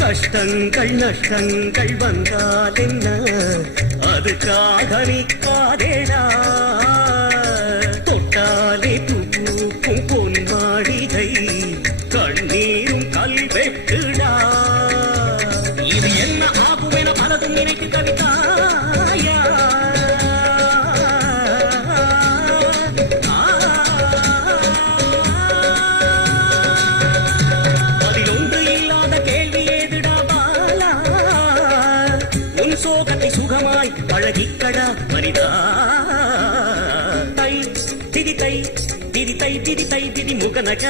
கஷ்டங்கள் நஷ்டங்கள் வந்தால் என்ன அதுக்காக நிற்காதேடா. தொட்டாலே பூக்கும் பொன் மாளிகை விதித்தை விதித்தை விதித்தை விதி முகநக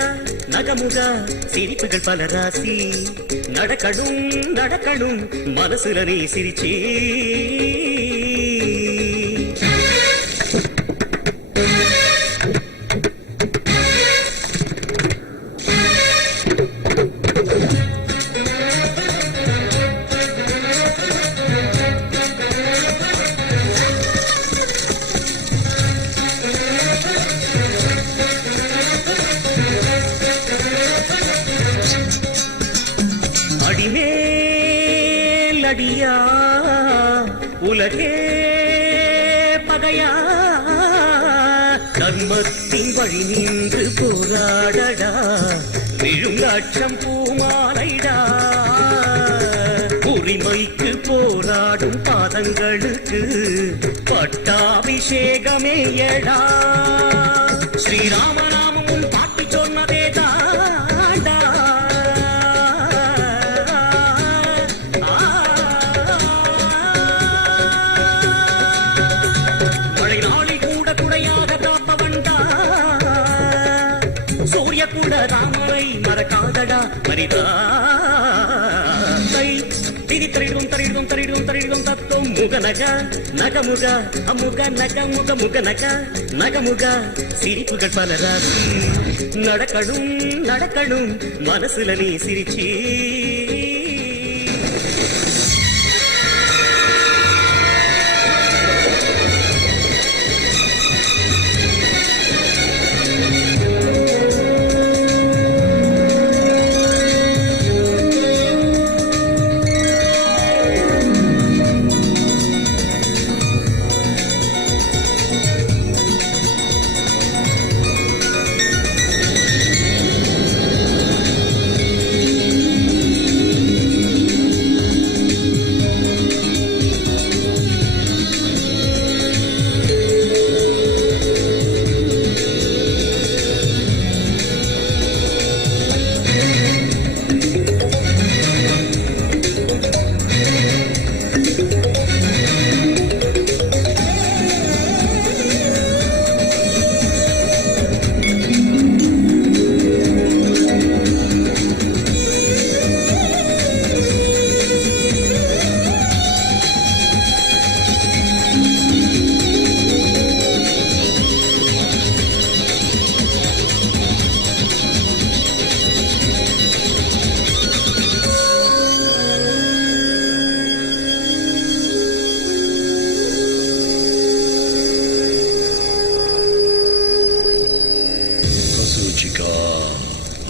நகமுக சிரிப்புகள் பல ராசி நடக்கணும் நடக்கணும் மனசுல நீ சிரிச்சி அடியா உலகே பகையா தர்மத்தின் வழி நின்று போராடடா விழும் லட்சம் பூமாலைடா உரிமைக்கு போராடும் பாதங்களுக்கு பட்டாபிஷேகமேயடா ஸ்ரீராமநாமமும் பாட்டி சொன்னதே தாண்டா கூட ராமரை மறக்காதடா மரிதா திரி தரிடும் தரிடும் தரிடும் தரிடும் தத்துவம் முகநக நகமுக அமுக நகமுக முகநக நகமுக சிரிப்புகள் பல ராசி நடக்கணும் நடக்கணும் மனசுல நீ சிரிச்சி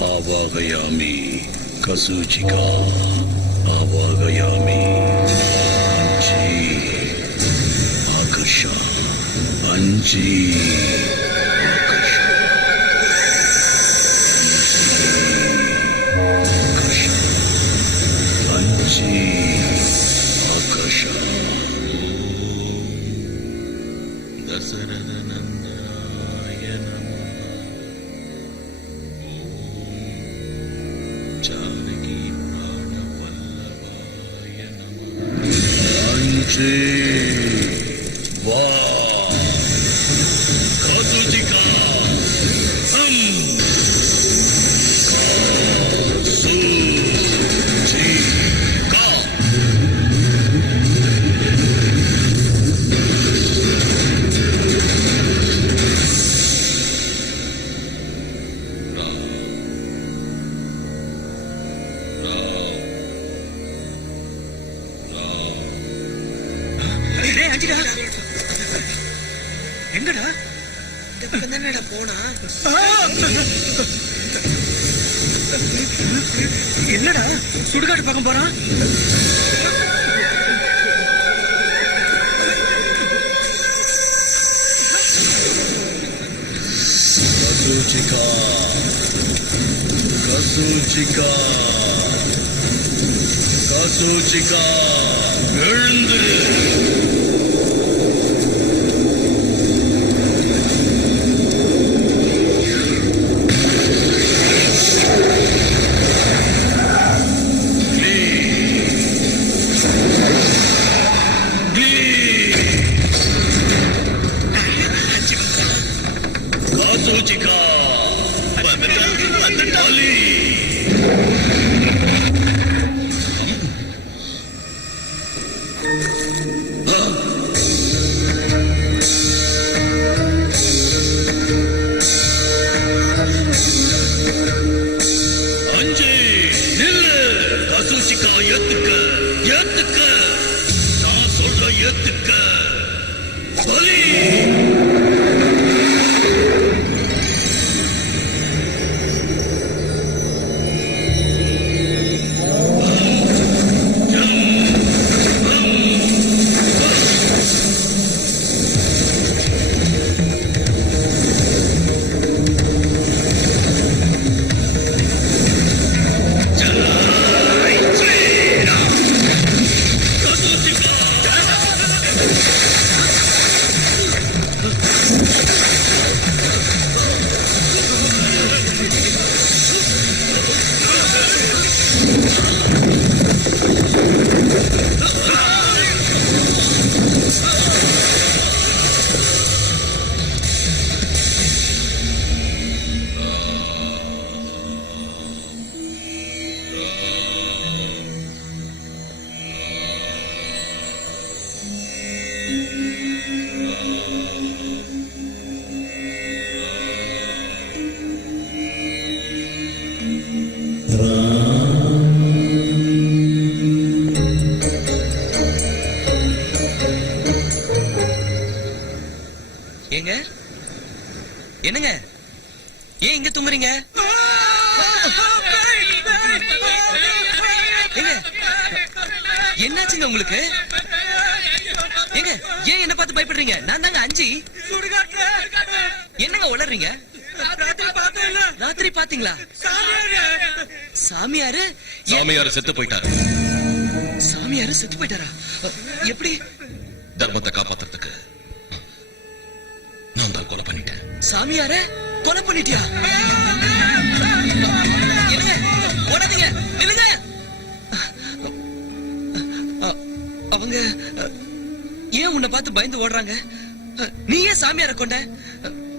आवागयामि कसूचिका आवागयामि अंजी आकर्षा अंजी आकर्षा अंजी आकर्षा दशरथ नंदनाय नमः जानकी प्राणवल्लभाय नमः अंजी वाह कसूचिका हम कसूचिका எங்கடா இந்த பக்கம் தானடா போனா என்னடா சுடுகாட்டு பக்கம் போறான் कसूचिका कसूचिका कसूचिका எழுந்திரு சூச்சிகா பலி. அஞ்சு நில்லு. கசூச்சிகா ஏத்துக்க ஏத்துக்க, நான் சொல்ற ஏத்துக்க. பலி. ஏங்க என்னங்க ஏன் இங்க தூங்குறீங்க? ஏங்க என்னாச்சுங்க உங்களுக்கு? ஏங்க ஏன் என்ன பார்த்து பயப்படுறீங்க? நான் தாங்க அஞ்சி. என்னங்க உளறீங்க? ராத்திரி பாத்தீங்களா? சாமியாரு சாமியார் செத்து போயிட்டாரு. சாமியாரு செத்து போயிட்டாரா? எப்படி? தர்மத்தை காப்பாத்துறதுக்கு நான் தான் கொலை பண்ணிட்டேன். சாமியார கொலை பண்ணிட்டியா? என்னங்க ஓடாதீங்க, நில்லுங்க. அவங்க ஏன் உன்னை பார்த்து பயந்து ஓடுறாங்க? நீ ஏன் சாமியார கொண்ட?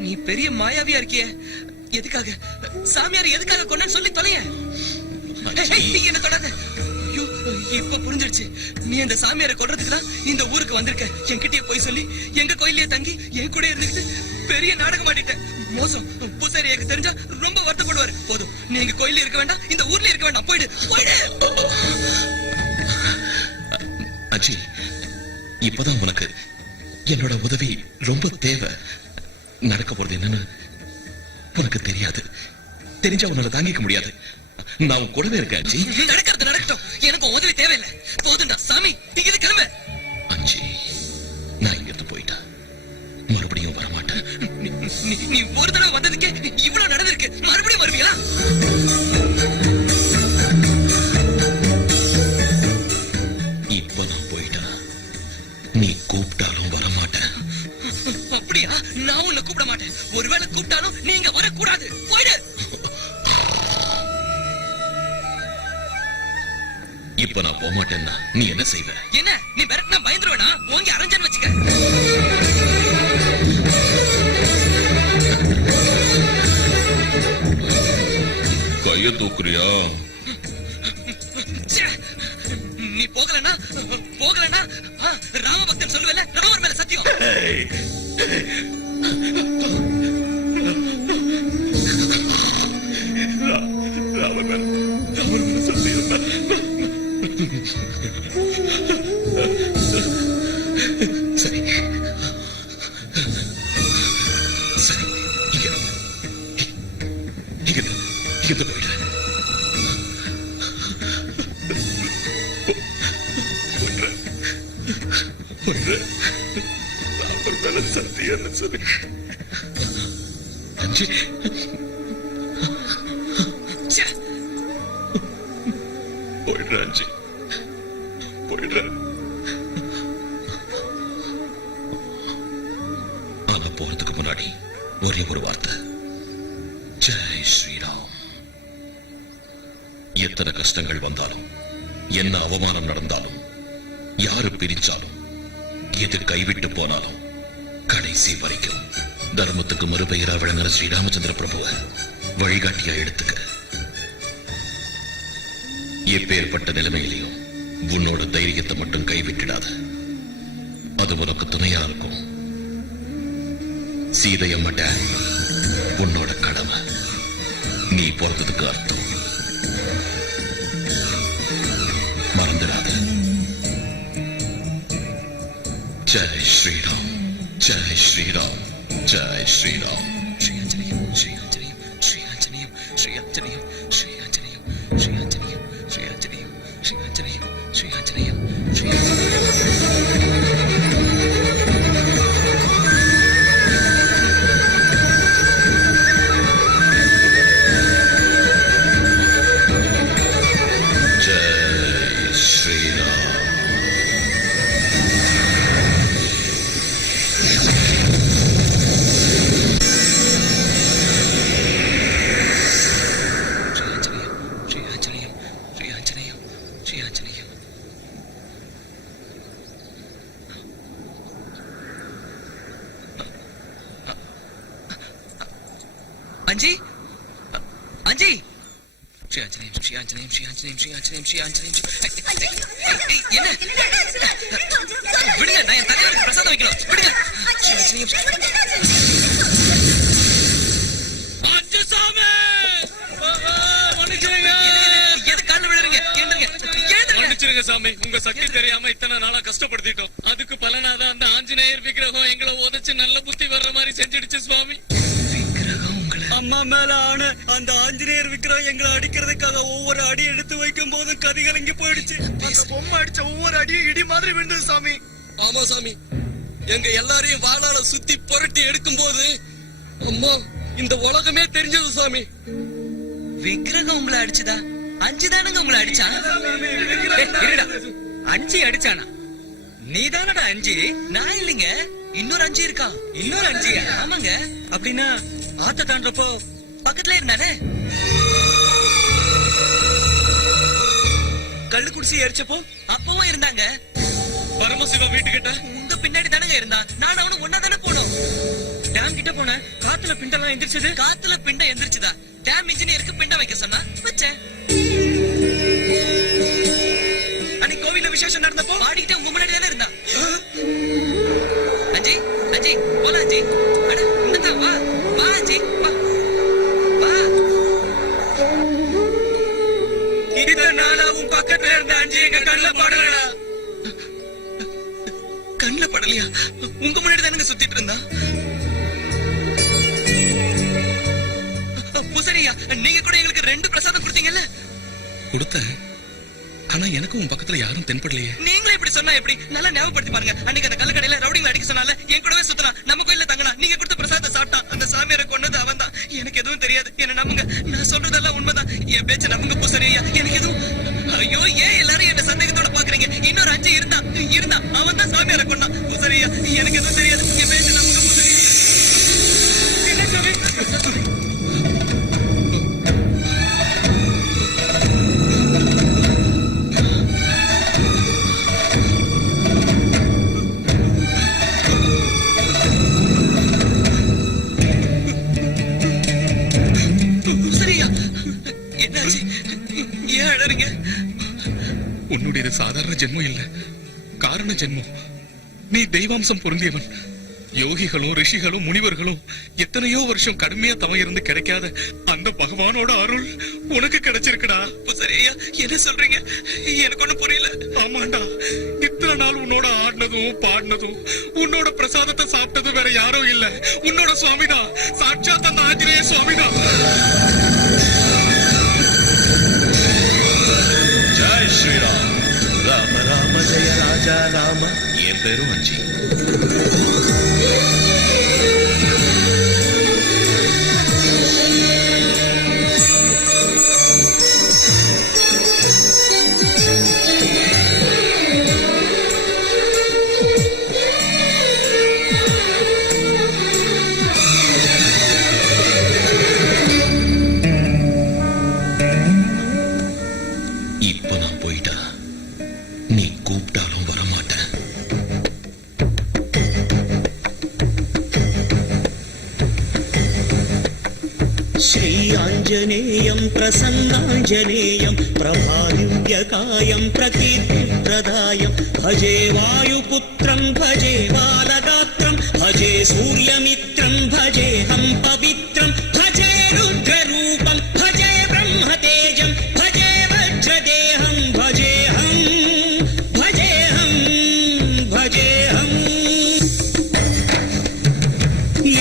நீ பெரிய மாயாவியா இருக்கிய. எதுக்காக சாமியார் எதுக்காக கொண்டன்னு சொல்லி தொலைய. என்ன தொடாத. இப்ப புரிஞ்சிடுச்சு. நீ அந்த சாமியாரை கொல்றதுக்கு தான் இந்த ஊருக்கு வந்திருக்க. என்கிட்டயே போய் சொல்லி எங்க கோயிலே தங்கி என் கூட இருந்துட்டு பெரிய நாடகம் ஆடிட்ட. மோசம். பூசாரி எனக்கு தெரிஞ்சா ரொம்ப வருத்தப்படுவாரு. போதும், நீ எங்க கோயில இருக்க வேண்டாம், இந்த ஊர்ல இருக்க வேண்டாம். போயிடு போயிடு. அஜி, இப்பதான் உனக்கு என்னோட உதவி ரொம்ப தேவை. நடக்க போறது என்னன்னு உனக்கு தெரியாது. தெரிஞ்சா உன்னால தாங்கிக்க முடியாது. நான் உன் கூடவே இருக்கேன் அஜி. நடக்கிறது நடக்கட்டும், எனக்கு உதவி தேவையில்லை. போதுண்டா சாமி, இது கிளம்ப. அஜி, நான் இங்கிருந்து போயிட்டேன், மறுபடியும் வரமாட்டேன். நீ ஒரு தடவை வந்ததுக்கே இவ்வளவு நடந்திருக்கு, மறுபடியும் வருவீங்களா? இப்ப நான் போயிட்டேன், நீ கூப்பிட்டாலும் வரமாட்டேன். அப்படியா? நான் உன்னை கூப்பிட மாட்டேன். ஒருவேளை கூப்பிட்டாலும் நீங்க வரக்கூடாது. போயிடு. இப்ப நான் போக மாட்டேன்னா நீ என்ன செய்வ? என்ன நீ விரட்டினா பயந்துருவேனா? ஓங்கி அரைஞ்சன்னு வச்சுக்க. கைய தூக்குறியா? நீ போகலன்னா ராமபக்தன் சொல்லுவல, ராமர் மேல சத்தியம். ராமர் மேல சத்தியம். சரி சரி, இங்க போயிடு. ராமர் மேல சத்தியம் சொல்லி அஞ்சு. போயிடுற அஞ்சு, போயிடுற. ஆனா போறதுக்கு முன்னாடி ஒரே ஒரு வார்த்தை. ஜெய் ஸ்ரீராம். எத்தனை கஷ்டங்கள் வந்தாலும், என்ன அவமானம் நடந்தாலும், யாரு பிரிச்சாலும், எது கைவிட்டு போனாலும், கடைசி வரைக்கும் தர்மத்துக்கு மறுபெயரா விளங்குற ஸ்ரீராமச்சந்திர பிரபுவ வழிகாட்டியா எடுத்துக்க. எப்பேற்பட்ட நிலைமையிலையும் உன்னோட தைரியத்தை மட்டும் கைவிட்டுடாத. அது உனக்கு துணையா இருக்கும். சீதையம்ம டேம் உன்னோட கடமை. நீ பிறந்ததுக்கு அர்த்தம். மறந்துடாத. ஜெய் ஸ்ரீராம், ஜெய் ஸ்ரீராம், ஜெய் ஸ்ரீராம். ஸ்ரீ ஆஞ்சநேயம், ஸ்ரீ ஆஞ்சநேயம், ஸ்ரீ ஆஞ்சநேயம், ஸ்ரீ ஆஞ்சநேயம், ஸ்ரீ ஆஞ்சநேயம், ஸ்ரீ ஆஞ்சநேயம், ஸ்ரீ ஆஞ்சநேயம், ஸ்ரீ ஆஞ்சநேயம், ஸ்ரீ ஆஞ்சநேயம், ஸ்ரீ அஞ்சி அஞ்சி ஸ்ரீ ஆஞ்சநேயம், ஸ்ரீ ஆஞ்சநேயம், ஸ்ரீ ஆஞ்சநேயம், ஸ்ரீ ஆஞ்சநேயம், ஸ்ரீ ஆஞ்சநேயம். என்ன விடுங்க, நான் என் தலைவருக்கு பிரசாதம் வைக்கணும். விடுங்க. ஸ்ரீ ஆஞ்சநேயம். அஞ்சு சாமி எது கால்ல விழுறீங்க? மன்னிச்சிருங்க சாமி, உங்க சக்தி தெரியாம இத்தனை நாளா கஷ்டப்படுத்திட்டோம். அதுக்கு பலனாதான் அந்த ஆஞ்சநேயர் விக்கிரகம் எங்களை உதச்சு நல்ல புத்தி வர்ற மாதிரி செஞ்சிடுச்சு சுவாமி. அம்மா மேல ஆன அந்த ஆஞ்சநேயர் விக்கிரகம் எங்களை அடிக்கிறதுக்காக ஒவ்வொரு அடி எடுத்து வைக்கும் போது கதிகலங்கி போயிடுச்சு. பொம்மை அடிச்ச ஒவ்வொரு அடியும் இடி மாதிரி விழுந்தது சாமி. ஆமா சாமி, எங்க எல்லாரையும் வாளால சுத்தி புரட்டி எடுக்கும் போது அம்மா இந்த உலகமே தெரிஞ்சது சாமி. விக்கிரகம் உங்களை அடிச்சுதா? அஞ்சுதானுங்க உங்களை அடிச்சா? அஞ்சு அடிச்சானா? நீதானடா அஞ்சு? நான் இல்லைங்க, இன்னொரு அஞ்சு இருக்கா. இன்னொரு அஞ்சு? ஆமாங்க. அப்படின்னா ஆத்த தாண்டப்போ பக்கத்துல இருந்தானே. கள்ளு குடிச்சு எரிச்சப்போ அப்பவும் இருந்தாங்க. பரமசிவ வீட்டுக்கிட்ட உங்க பின்னாடி தானங்க இருந்தான். நான் அவனு ஒன்னா தானே போனோம். டேம் கிட்ட போன காத்துல பிண்டெல்லாம் எந்திரிச்சது. காத்துல பிண்டம் எந்திரிச்சுதா? டேம் இன்ஜினியருக்கு பிண்டம் வைக்க சொன்னா வச்சேன். அன்னைக்கு கோவில்ல விசேஷம் நடந்தப்போ பாடிக்கிட்டே உங்க முன்னாடி தானே இருந்தான். அஜி அஜி போலாம் அஜி. அட இந்தா வா வா அஜி வா வா. இத்தனை நாளா உன் பக்கத்துல இருந்த அஞ்சு எங்க கண்ணுல படலடா. கண்ணுல படலையா? உங்க முன்னாடி தானுங்க சுத்திட்டு இருந்தா. பூசரியா, நீங்க கூட எங்களுக்கு 2 பிரசாதம் கொடுத்தீங்கல்ல? கொடுத்த. ஆனா எனக்கு உன் பக்கத்துல யாரும் தென்படலையே. நீங்களே இப்படி சொன்னா எப்படி? நல்லா ஞாபகப்படுத்தி பாருங்க. அன்னைக்கு அந்த கல்லுக்கடையில ரவுடிங்களை அடிக்க சொன்னால என் கூடவே சுத்தனா. நம்ம கோயில்ல தங்கனா. நீங்க கொடுத்த பிரசாதத்தை சாப்பிட்டான். அந்த சாமியாரை கொன்னது அவன் தான். எனக்கு எதுவும் தெரியாது. என்ன நம்புங்க, நான் சொல்றதெல்லாம் உண்மைதான். என் பேச்ச நம்புங்க பூசரியா. எனக்கு எதுவும். ஐயோ, ஏன் எல்லாரும் என்ன சந்தேகத்தோட பாக்குறீங்க? இன்னொரு அஞ்சு இருந்தா அவன் தான் சாமியாரை கொன்னான். பூசரியா, எனக்கு எதுவும் தெரியாது. என் பேச்ச நம்புங்க பூசரியா. என்ன சாமி? உன்னுடைய சாதாரண ஜென்மம் இல்ல, காரண ஜென்மம். நீ தெய்வாம்சம் பொருந்தியவன். யோகிகளும் ரிஷிகளும் முனிவர்களும் எத்தனையோ வருஷம் கடுமையா தவம் இருந்து கிடைக்காத அந்த பகவானோட அருள் உனக்கு கிடைச்சிருக்குடா. சரியா என்ன சொல்றீங்க? எனக்கு ஒண்ணு புரியல. ஆமாண்டா, இத்தனை நாள் உன்னோட ஆடினதும் பாடினதும் உன்னோட பிரசாதத்தை சாப்பிட்டதும் வேற யாரும் இல்ல, உன்னோட சுவாமிதான். சாட்சாத் அந்த ஆஞ்சநேய சுவாமிதான். ஜெய் ஸ்ரீராம். ராம ராம ஜெய ராஜா ராம. என் பேரும் அஞ்சி. இப்ப நான் போயிட்டா நீ கூப்பிட்டாலும் வரமாட்டேன். श्रीयाञ्जनेयं प्रसन्नाञ्जनेयं प्रभादिव्यकायं प्रकीर्तिप्रदायं भजे वायुपुत्रं भजे बालगात्रं भजे सूर्यमित्रं भजेऽहं पवित्रं भजे रुद्ररूपं भजे ब्रह्मतेजं भजे वज्रदेहं भजेऽहं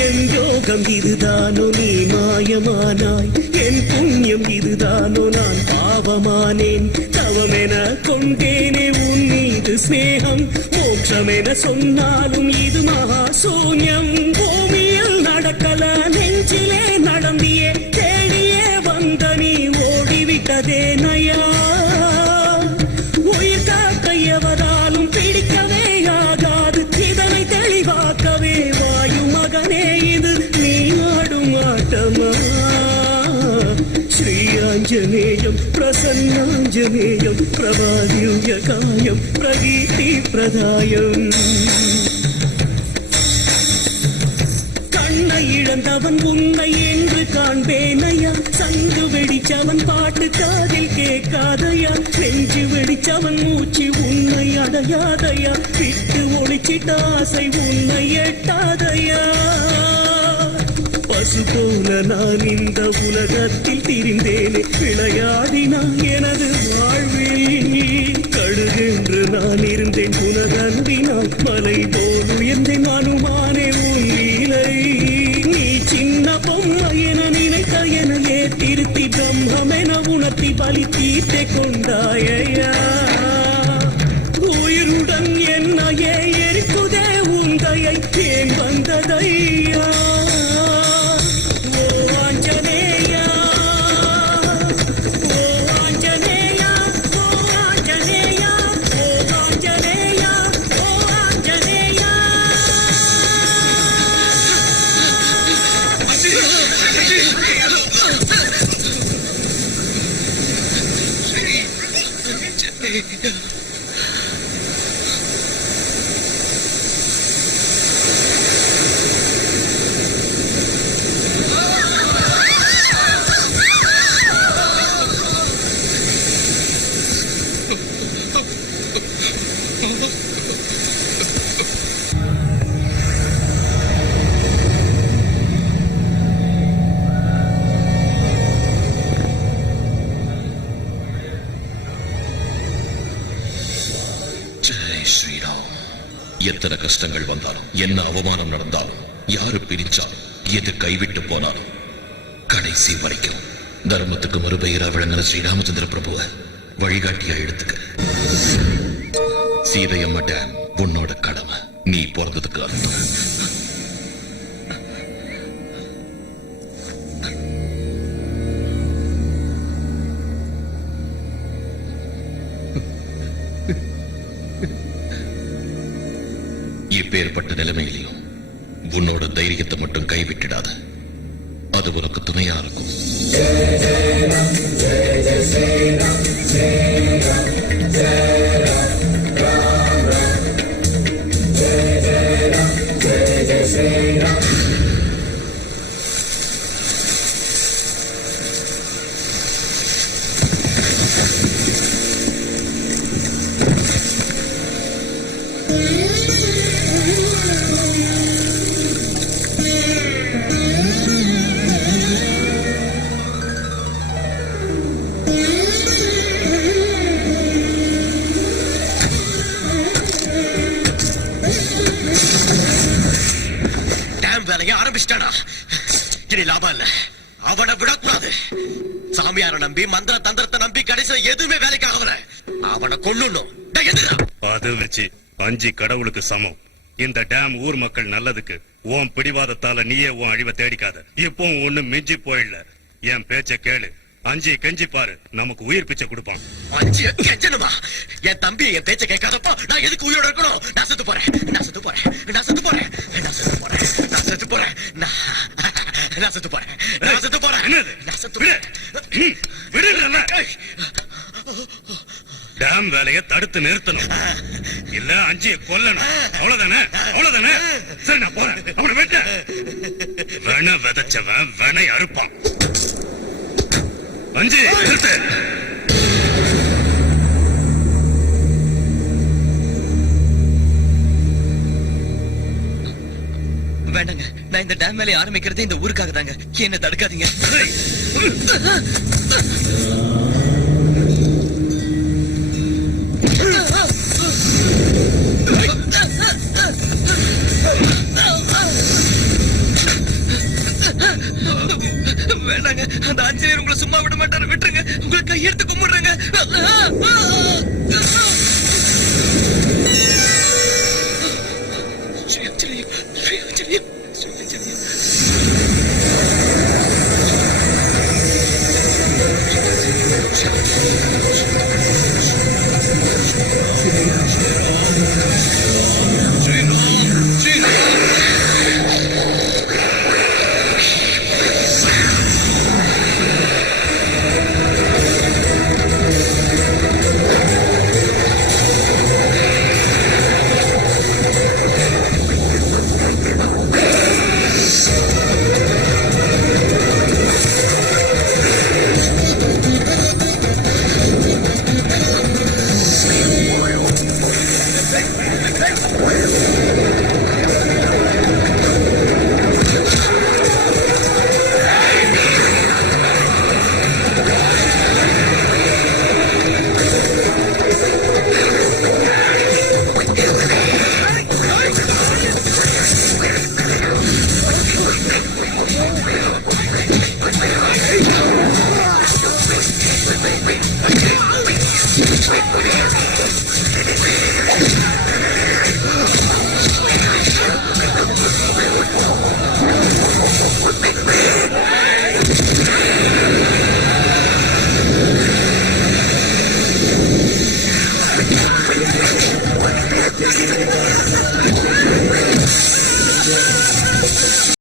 என் யோகம் இதுதானோ நீ மாயமானாய் என் புண்ணியம் இதுதானோ நான் பாவமானேன் தவமென கொண்டேனே உன் மீது ஸ்நேகம் மோட்சமென சொன்னாலும் இது மகா சூன்யம் பூமியில் நடக்கல நெஞ்சிலே நடந்தியே தேடியே வந்த நீ ஓடிவிட்டதே நயா உயிர் காக்க எவராலும் பிடிக்கவே ஆகாது இதனை தெளிவாக்கவே வாயு மகனே இது நீ ஆடும் ஆட்டமா ஸ்ரீயாஞ்சநேயம் பிரசன்னாஞ்சநேயம் பிரபாதிவ்யகாயம் பிரகீர்த்தி பிரதாயம் கண்ணை இழந்தவன் உன்னை என்று காண்பேனையா சங்கு வெடிச்சவன் பாட்டு காதில் கேட்காதையா நெஞ்சு வெடிச்சவன் மூச்சு உன்னை அடையாதையா விட்டு ஒளிச்சிட்ட ஆசை உன்னை எட்டாதையா பசு போல நான் இந்த உலகத்தில் திரிந்தேனே விளையாடினான் எனது வாழ்வில் கடுகென்று நான் இருந்தேன் உனதன்பினால் மலை போல் உயர்ந்தேன் அனுமானே உன் லீலை நீ சின்ன பொம்மை என நினைக்க எனையே திருத்தி பிரம்மென உணர்த்தி பலி தீர்த்தை கொண்டாயா உயிருடன் என்னையே எரிக்குதே உந்தையை ஏன் வந்ததையா எத்தனை கஷ்டங்கள் வந்தாலும் என்ன அவமானம் நடந்தாலும் யாரு பிரிச்சாலும் எது கைவிட்டு போனாலும் கடைசி வரைக்கும் தர்மத்துக்கு மறுபெயரா விளங்குற ஸ்ரீராமச்சந்திர பிரபுவ வழிகாட்டியா எடுத்துக்க. சீதையம்மா டேம் உன்னோட கடமை, நீ பிறந்ததுக்கு அர்த்தம். இப்பேற்பட்ட நிலைமையிலையும் உன்னோட தைரியத்தை மட்டும் கைவிட்டுடாத, அது உனக்கு துணையா இருக்கும். இனி லாபம் இல்ல, அவனை விடக்கூடாது. சாமியார நம்பி மந்திர தந்திரத்தை நம்பி கடைசியில எதுவுமே வேலைக்கு ஆகல. அவனை கொல்லணும். அது வச்சு 5 கடவுளுக்கு சமம். இந்த டேம் ஊர் மக்கள் நல்லதுக்கு. உன் பிடிவாதத்தால நீயே உன் அழிவை தேடிக்காத. இப்போ ஒண்ணு மிஞ்சி போயிடல. என் பேச்ச கேளு. 5 கெஞ்சி பாரு, நமக்கு உயிர் பிச்சை கொடுப்பான். 5 கெஞ்சணுமா? என் தம்பி என் பேச்ச கேட்காதப்போ நான் எதுக்கு உயிரோட இருக்கணும்? நான் செத்து போறேன், நான் செத்து போறேன், நான் செத்து போறேன், நான் செத்து போறேன், நான் செத்து போறேன், நான் செத்து போறேன், நான் செத்து போறேன், நான் செத்து போறேன். டேம் வேலையை தடுத்து நிறுத்தணும், இல்ல 5 கொல்லணும். அவ்வளவுதானே? அவ்வளவுதானே? சரி, நான் போறேன். அவனை வெட்ட. வென விதைச்சவன் வெனை அறுப்பான். அஞ்சு நிறுத்து. வேண்டாங்க, நான் இந்த டேம் வேலையை ஆரம்பிக்கிறதே இந்த ஊருக்காக தாங்க. என்ன தடுக்காதீங்க. வேண்டாங்க, அந்த ஆஞ்சநேயர் உங்களை சும்மா விட மாட்டாரு. விட்டுருங்க, உங்களை கையெடுத்து கும்பிடுறேங்க.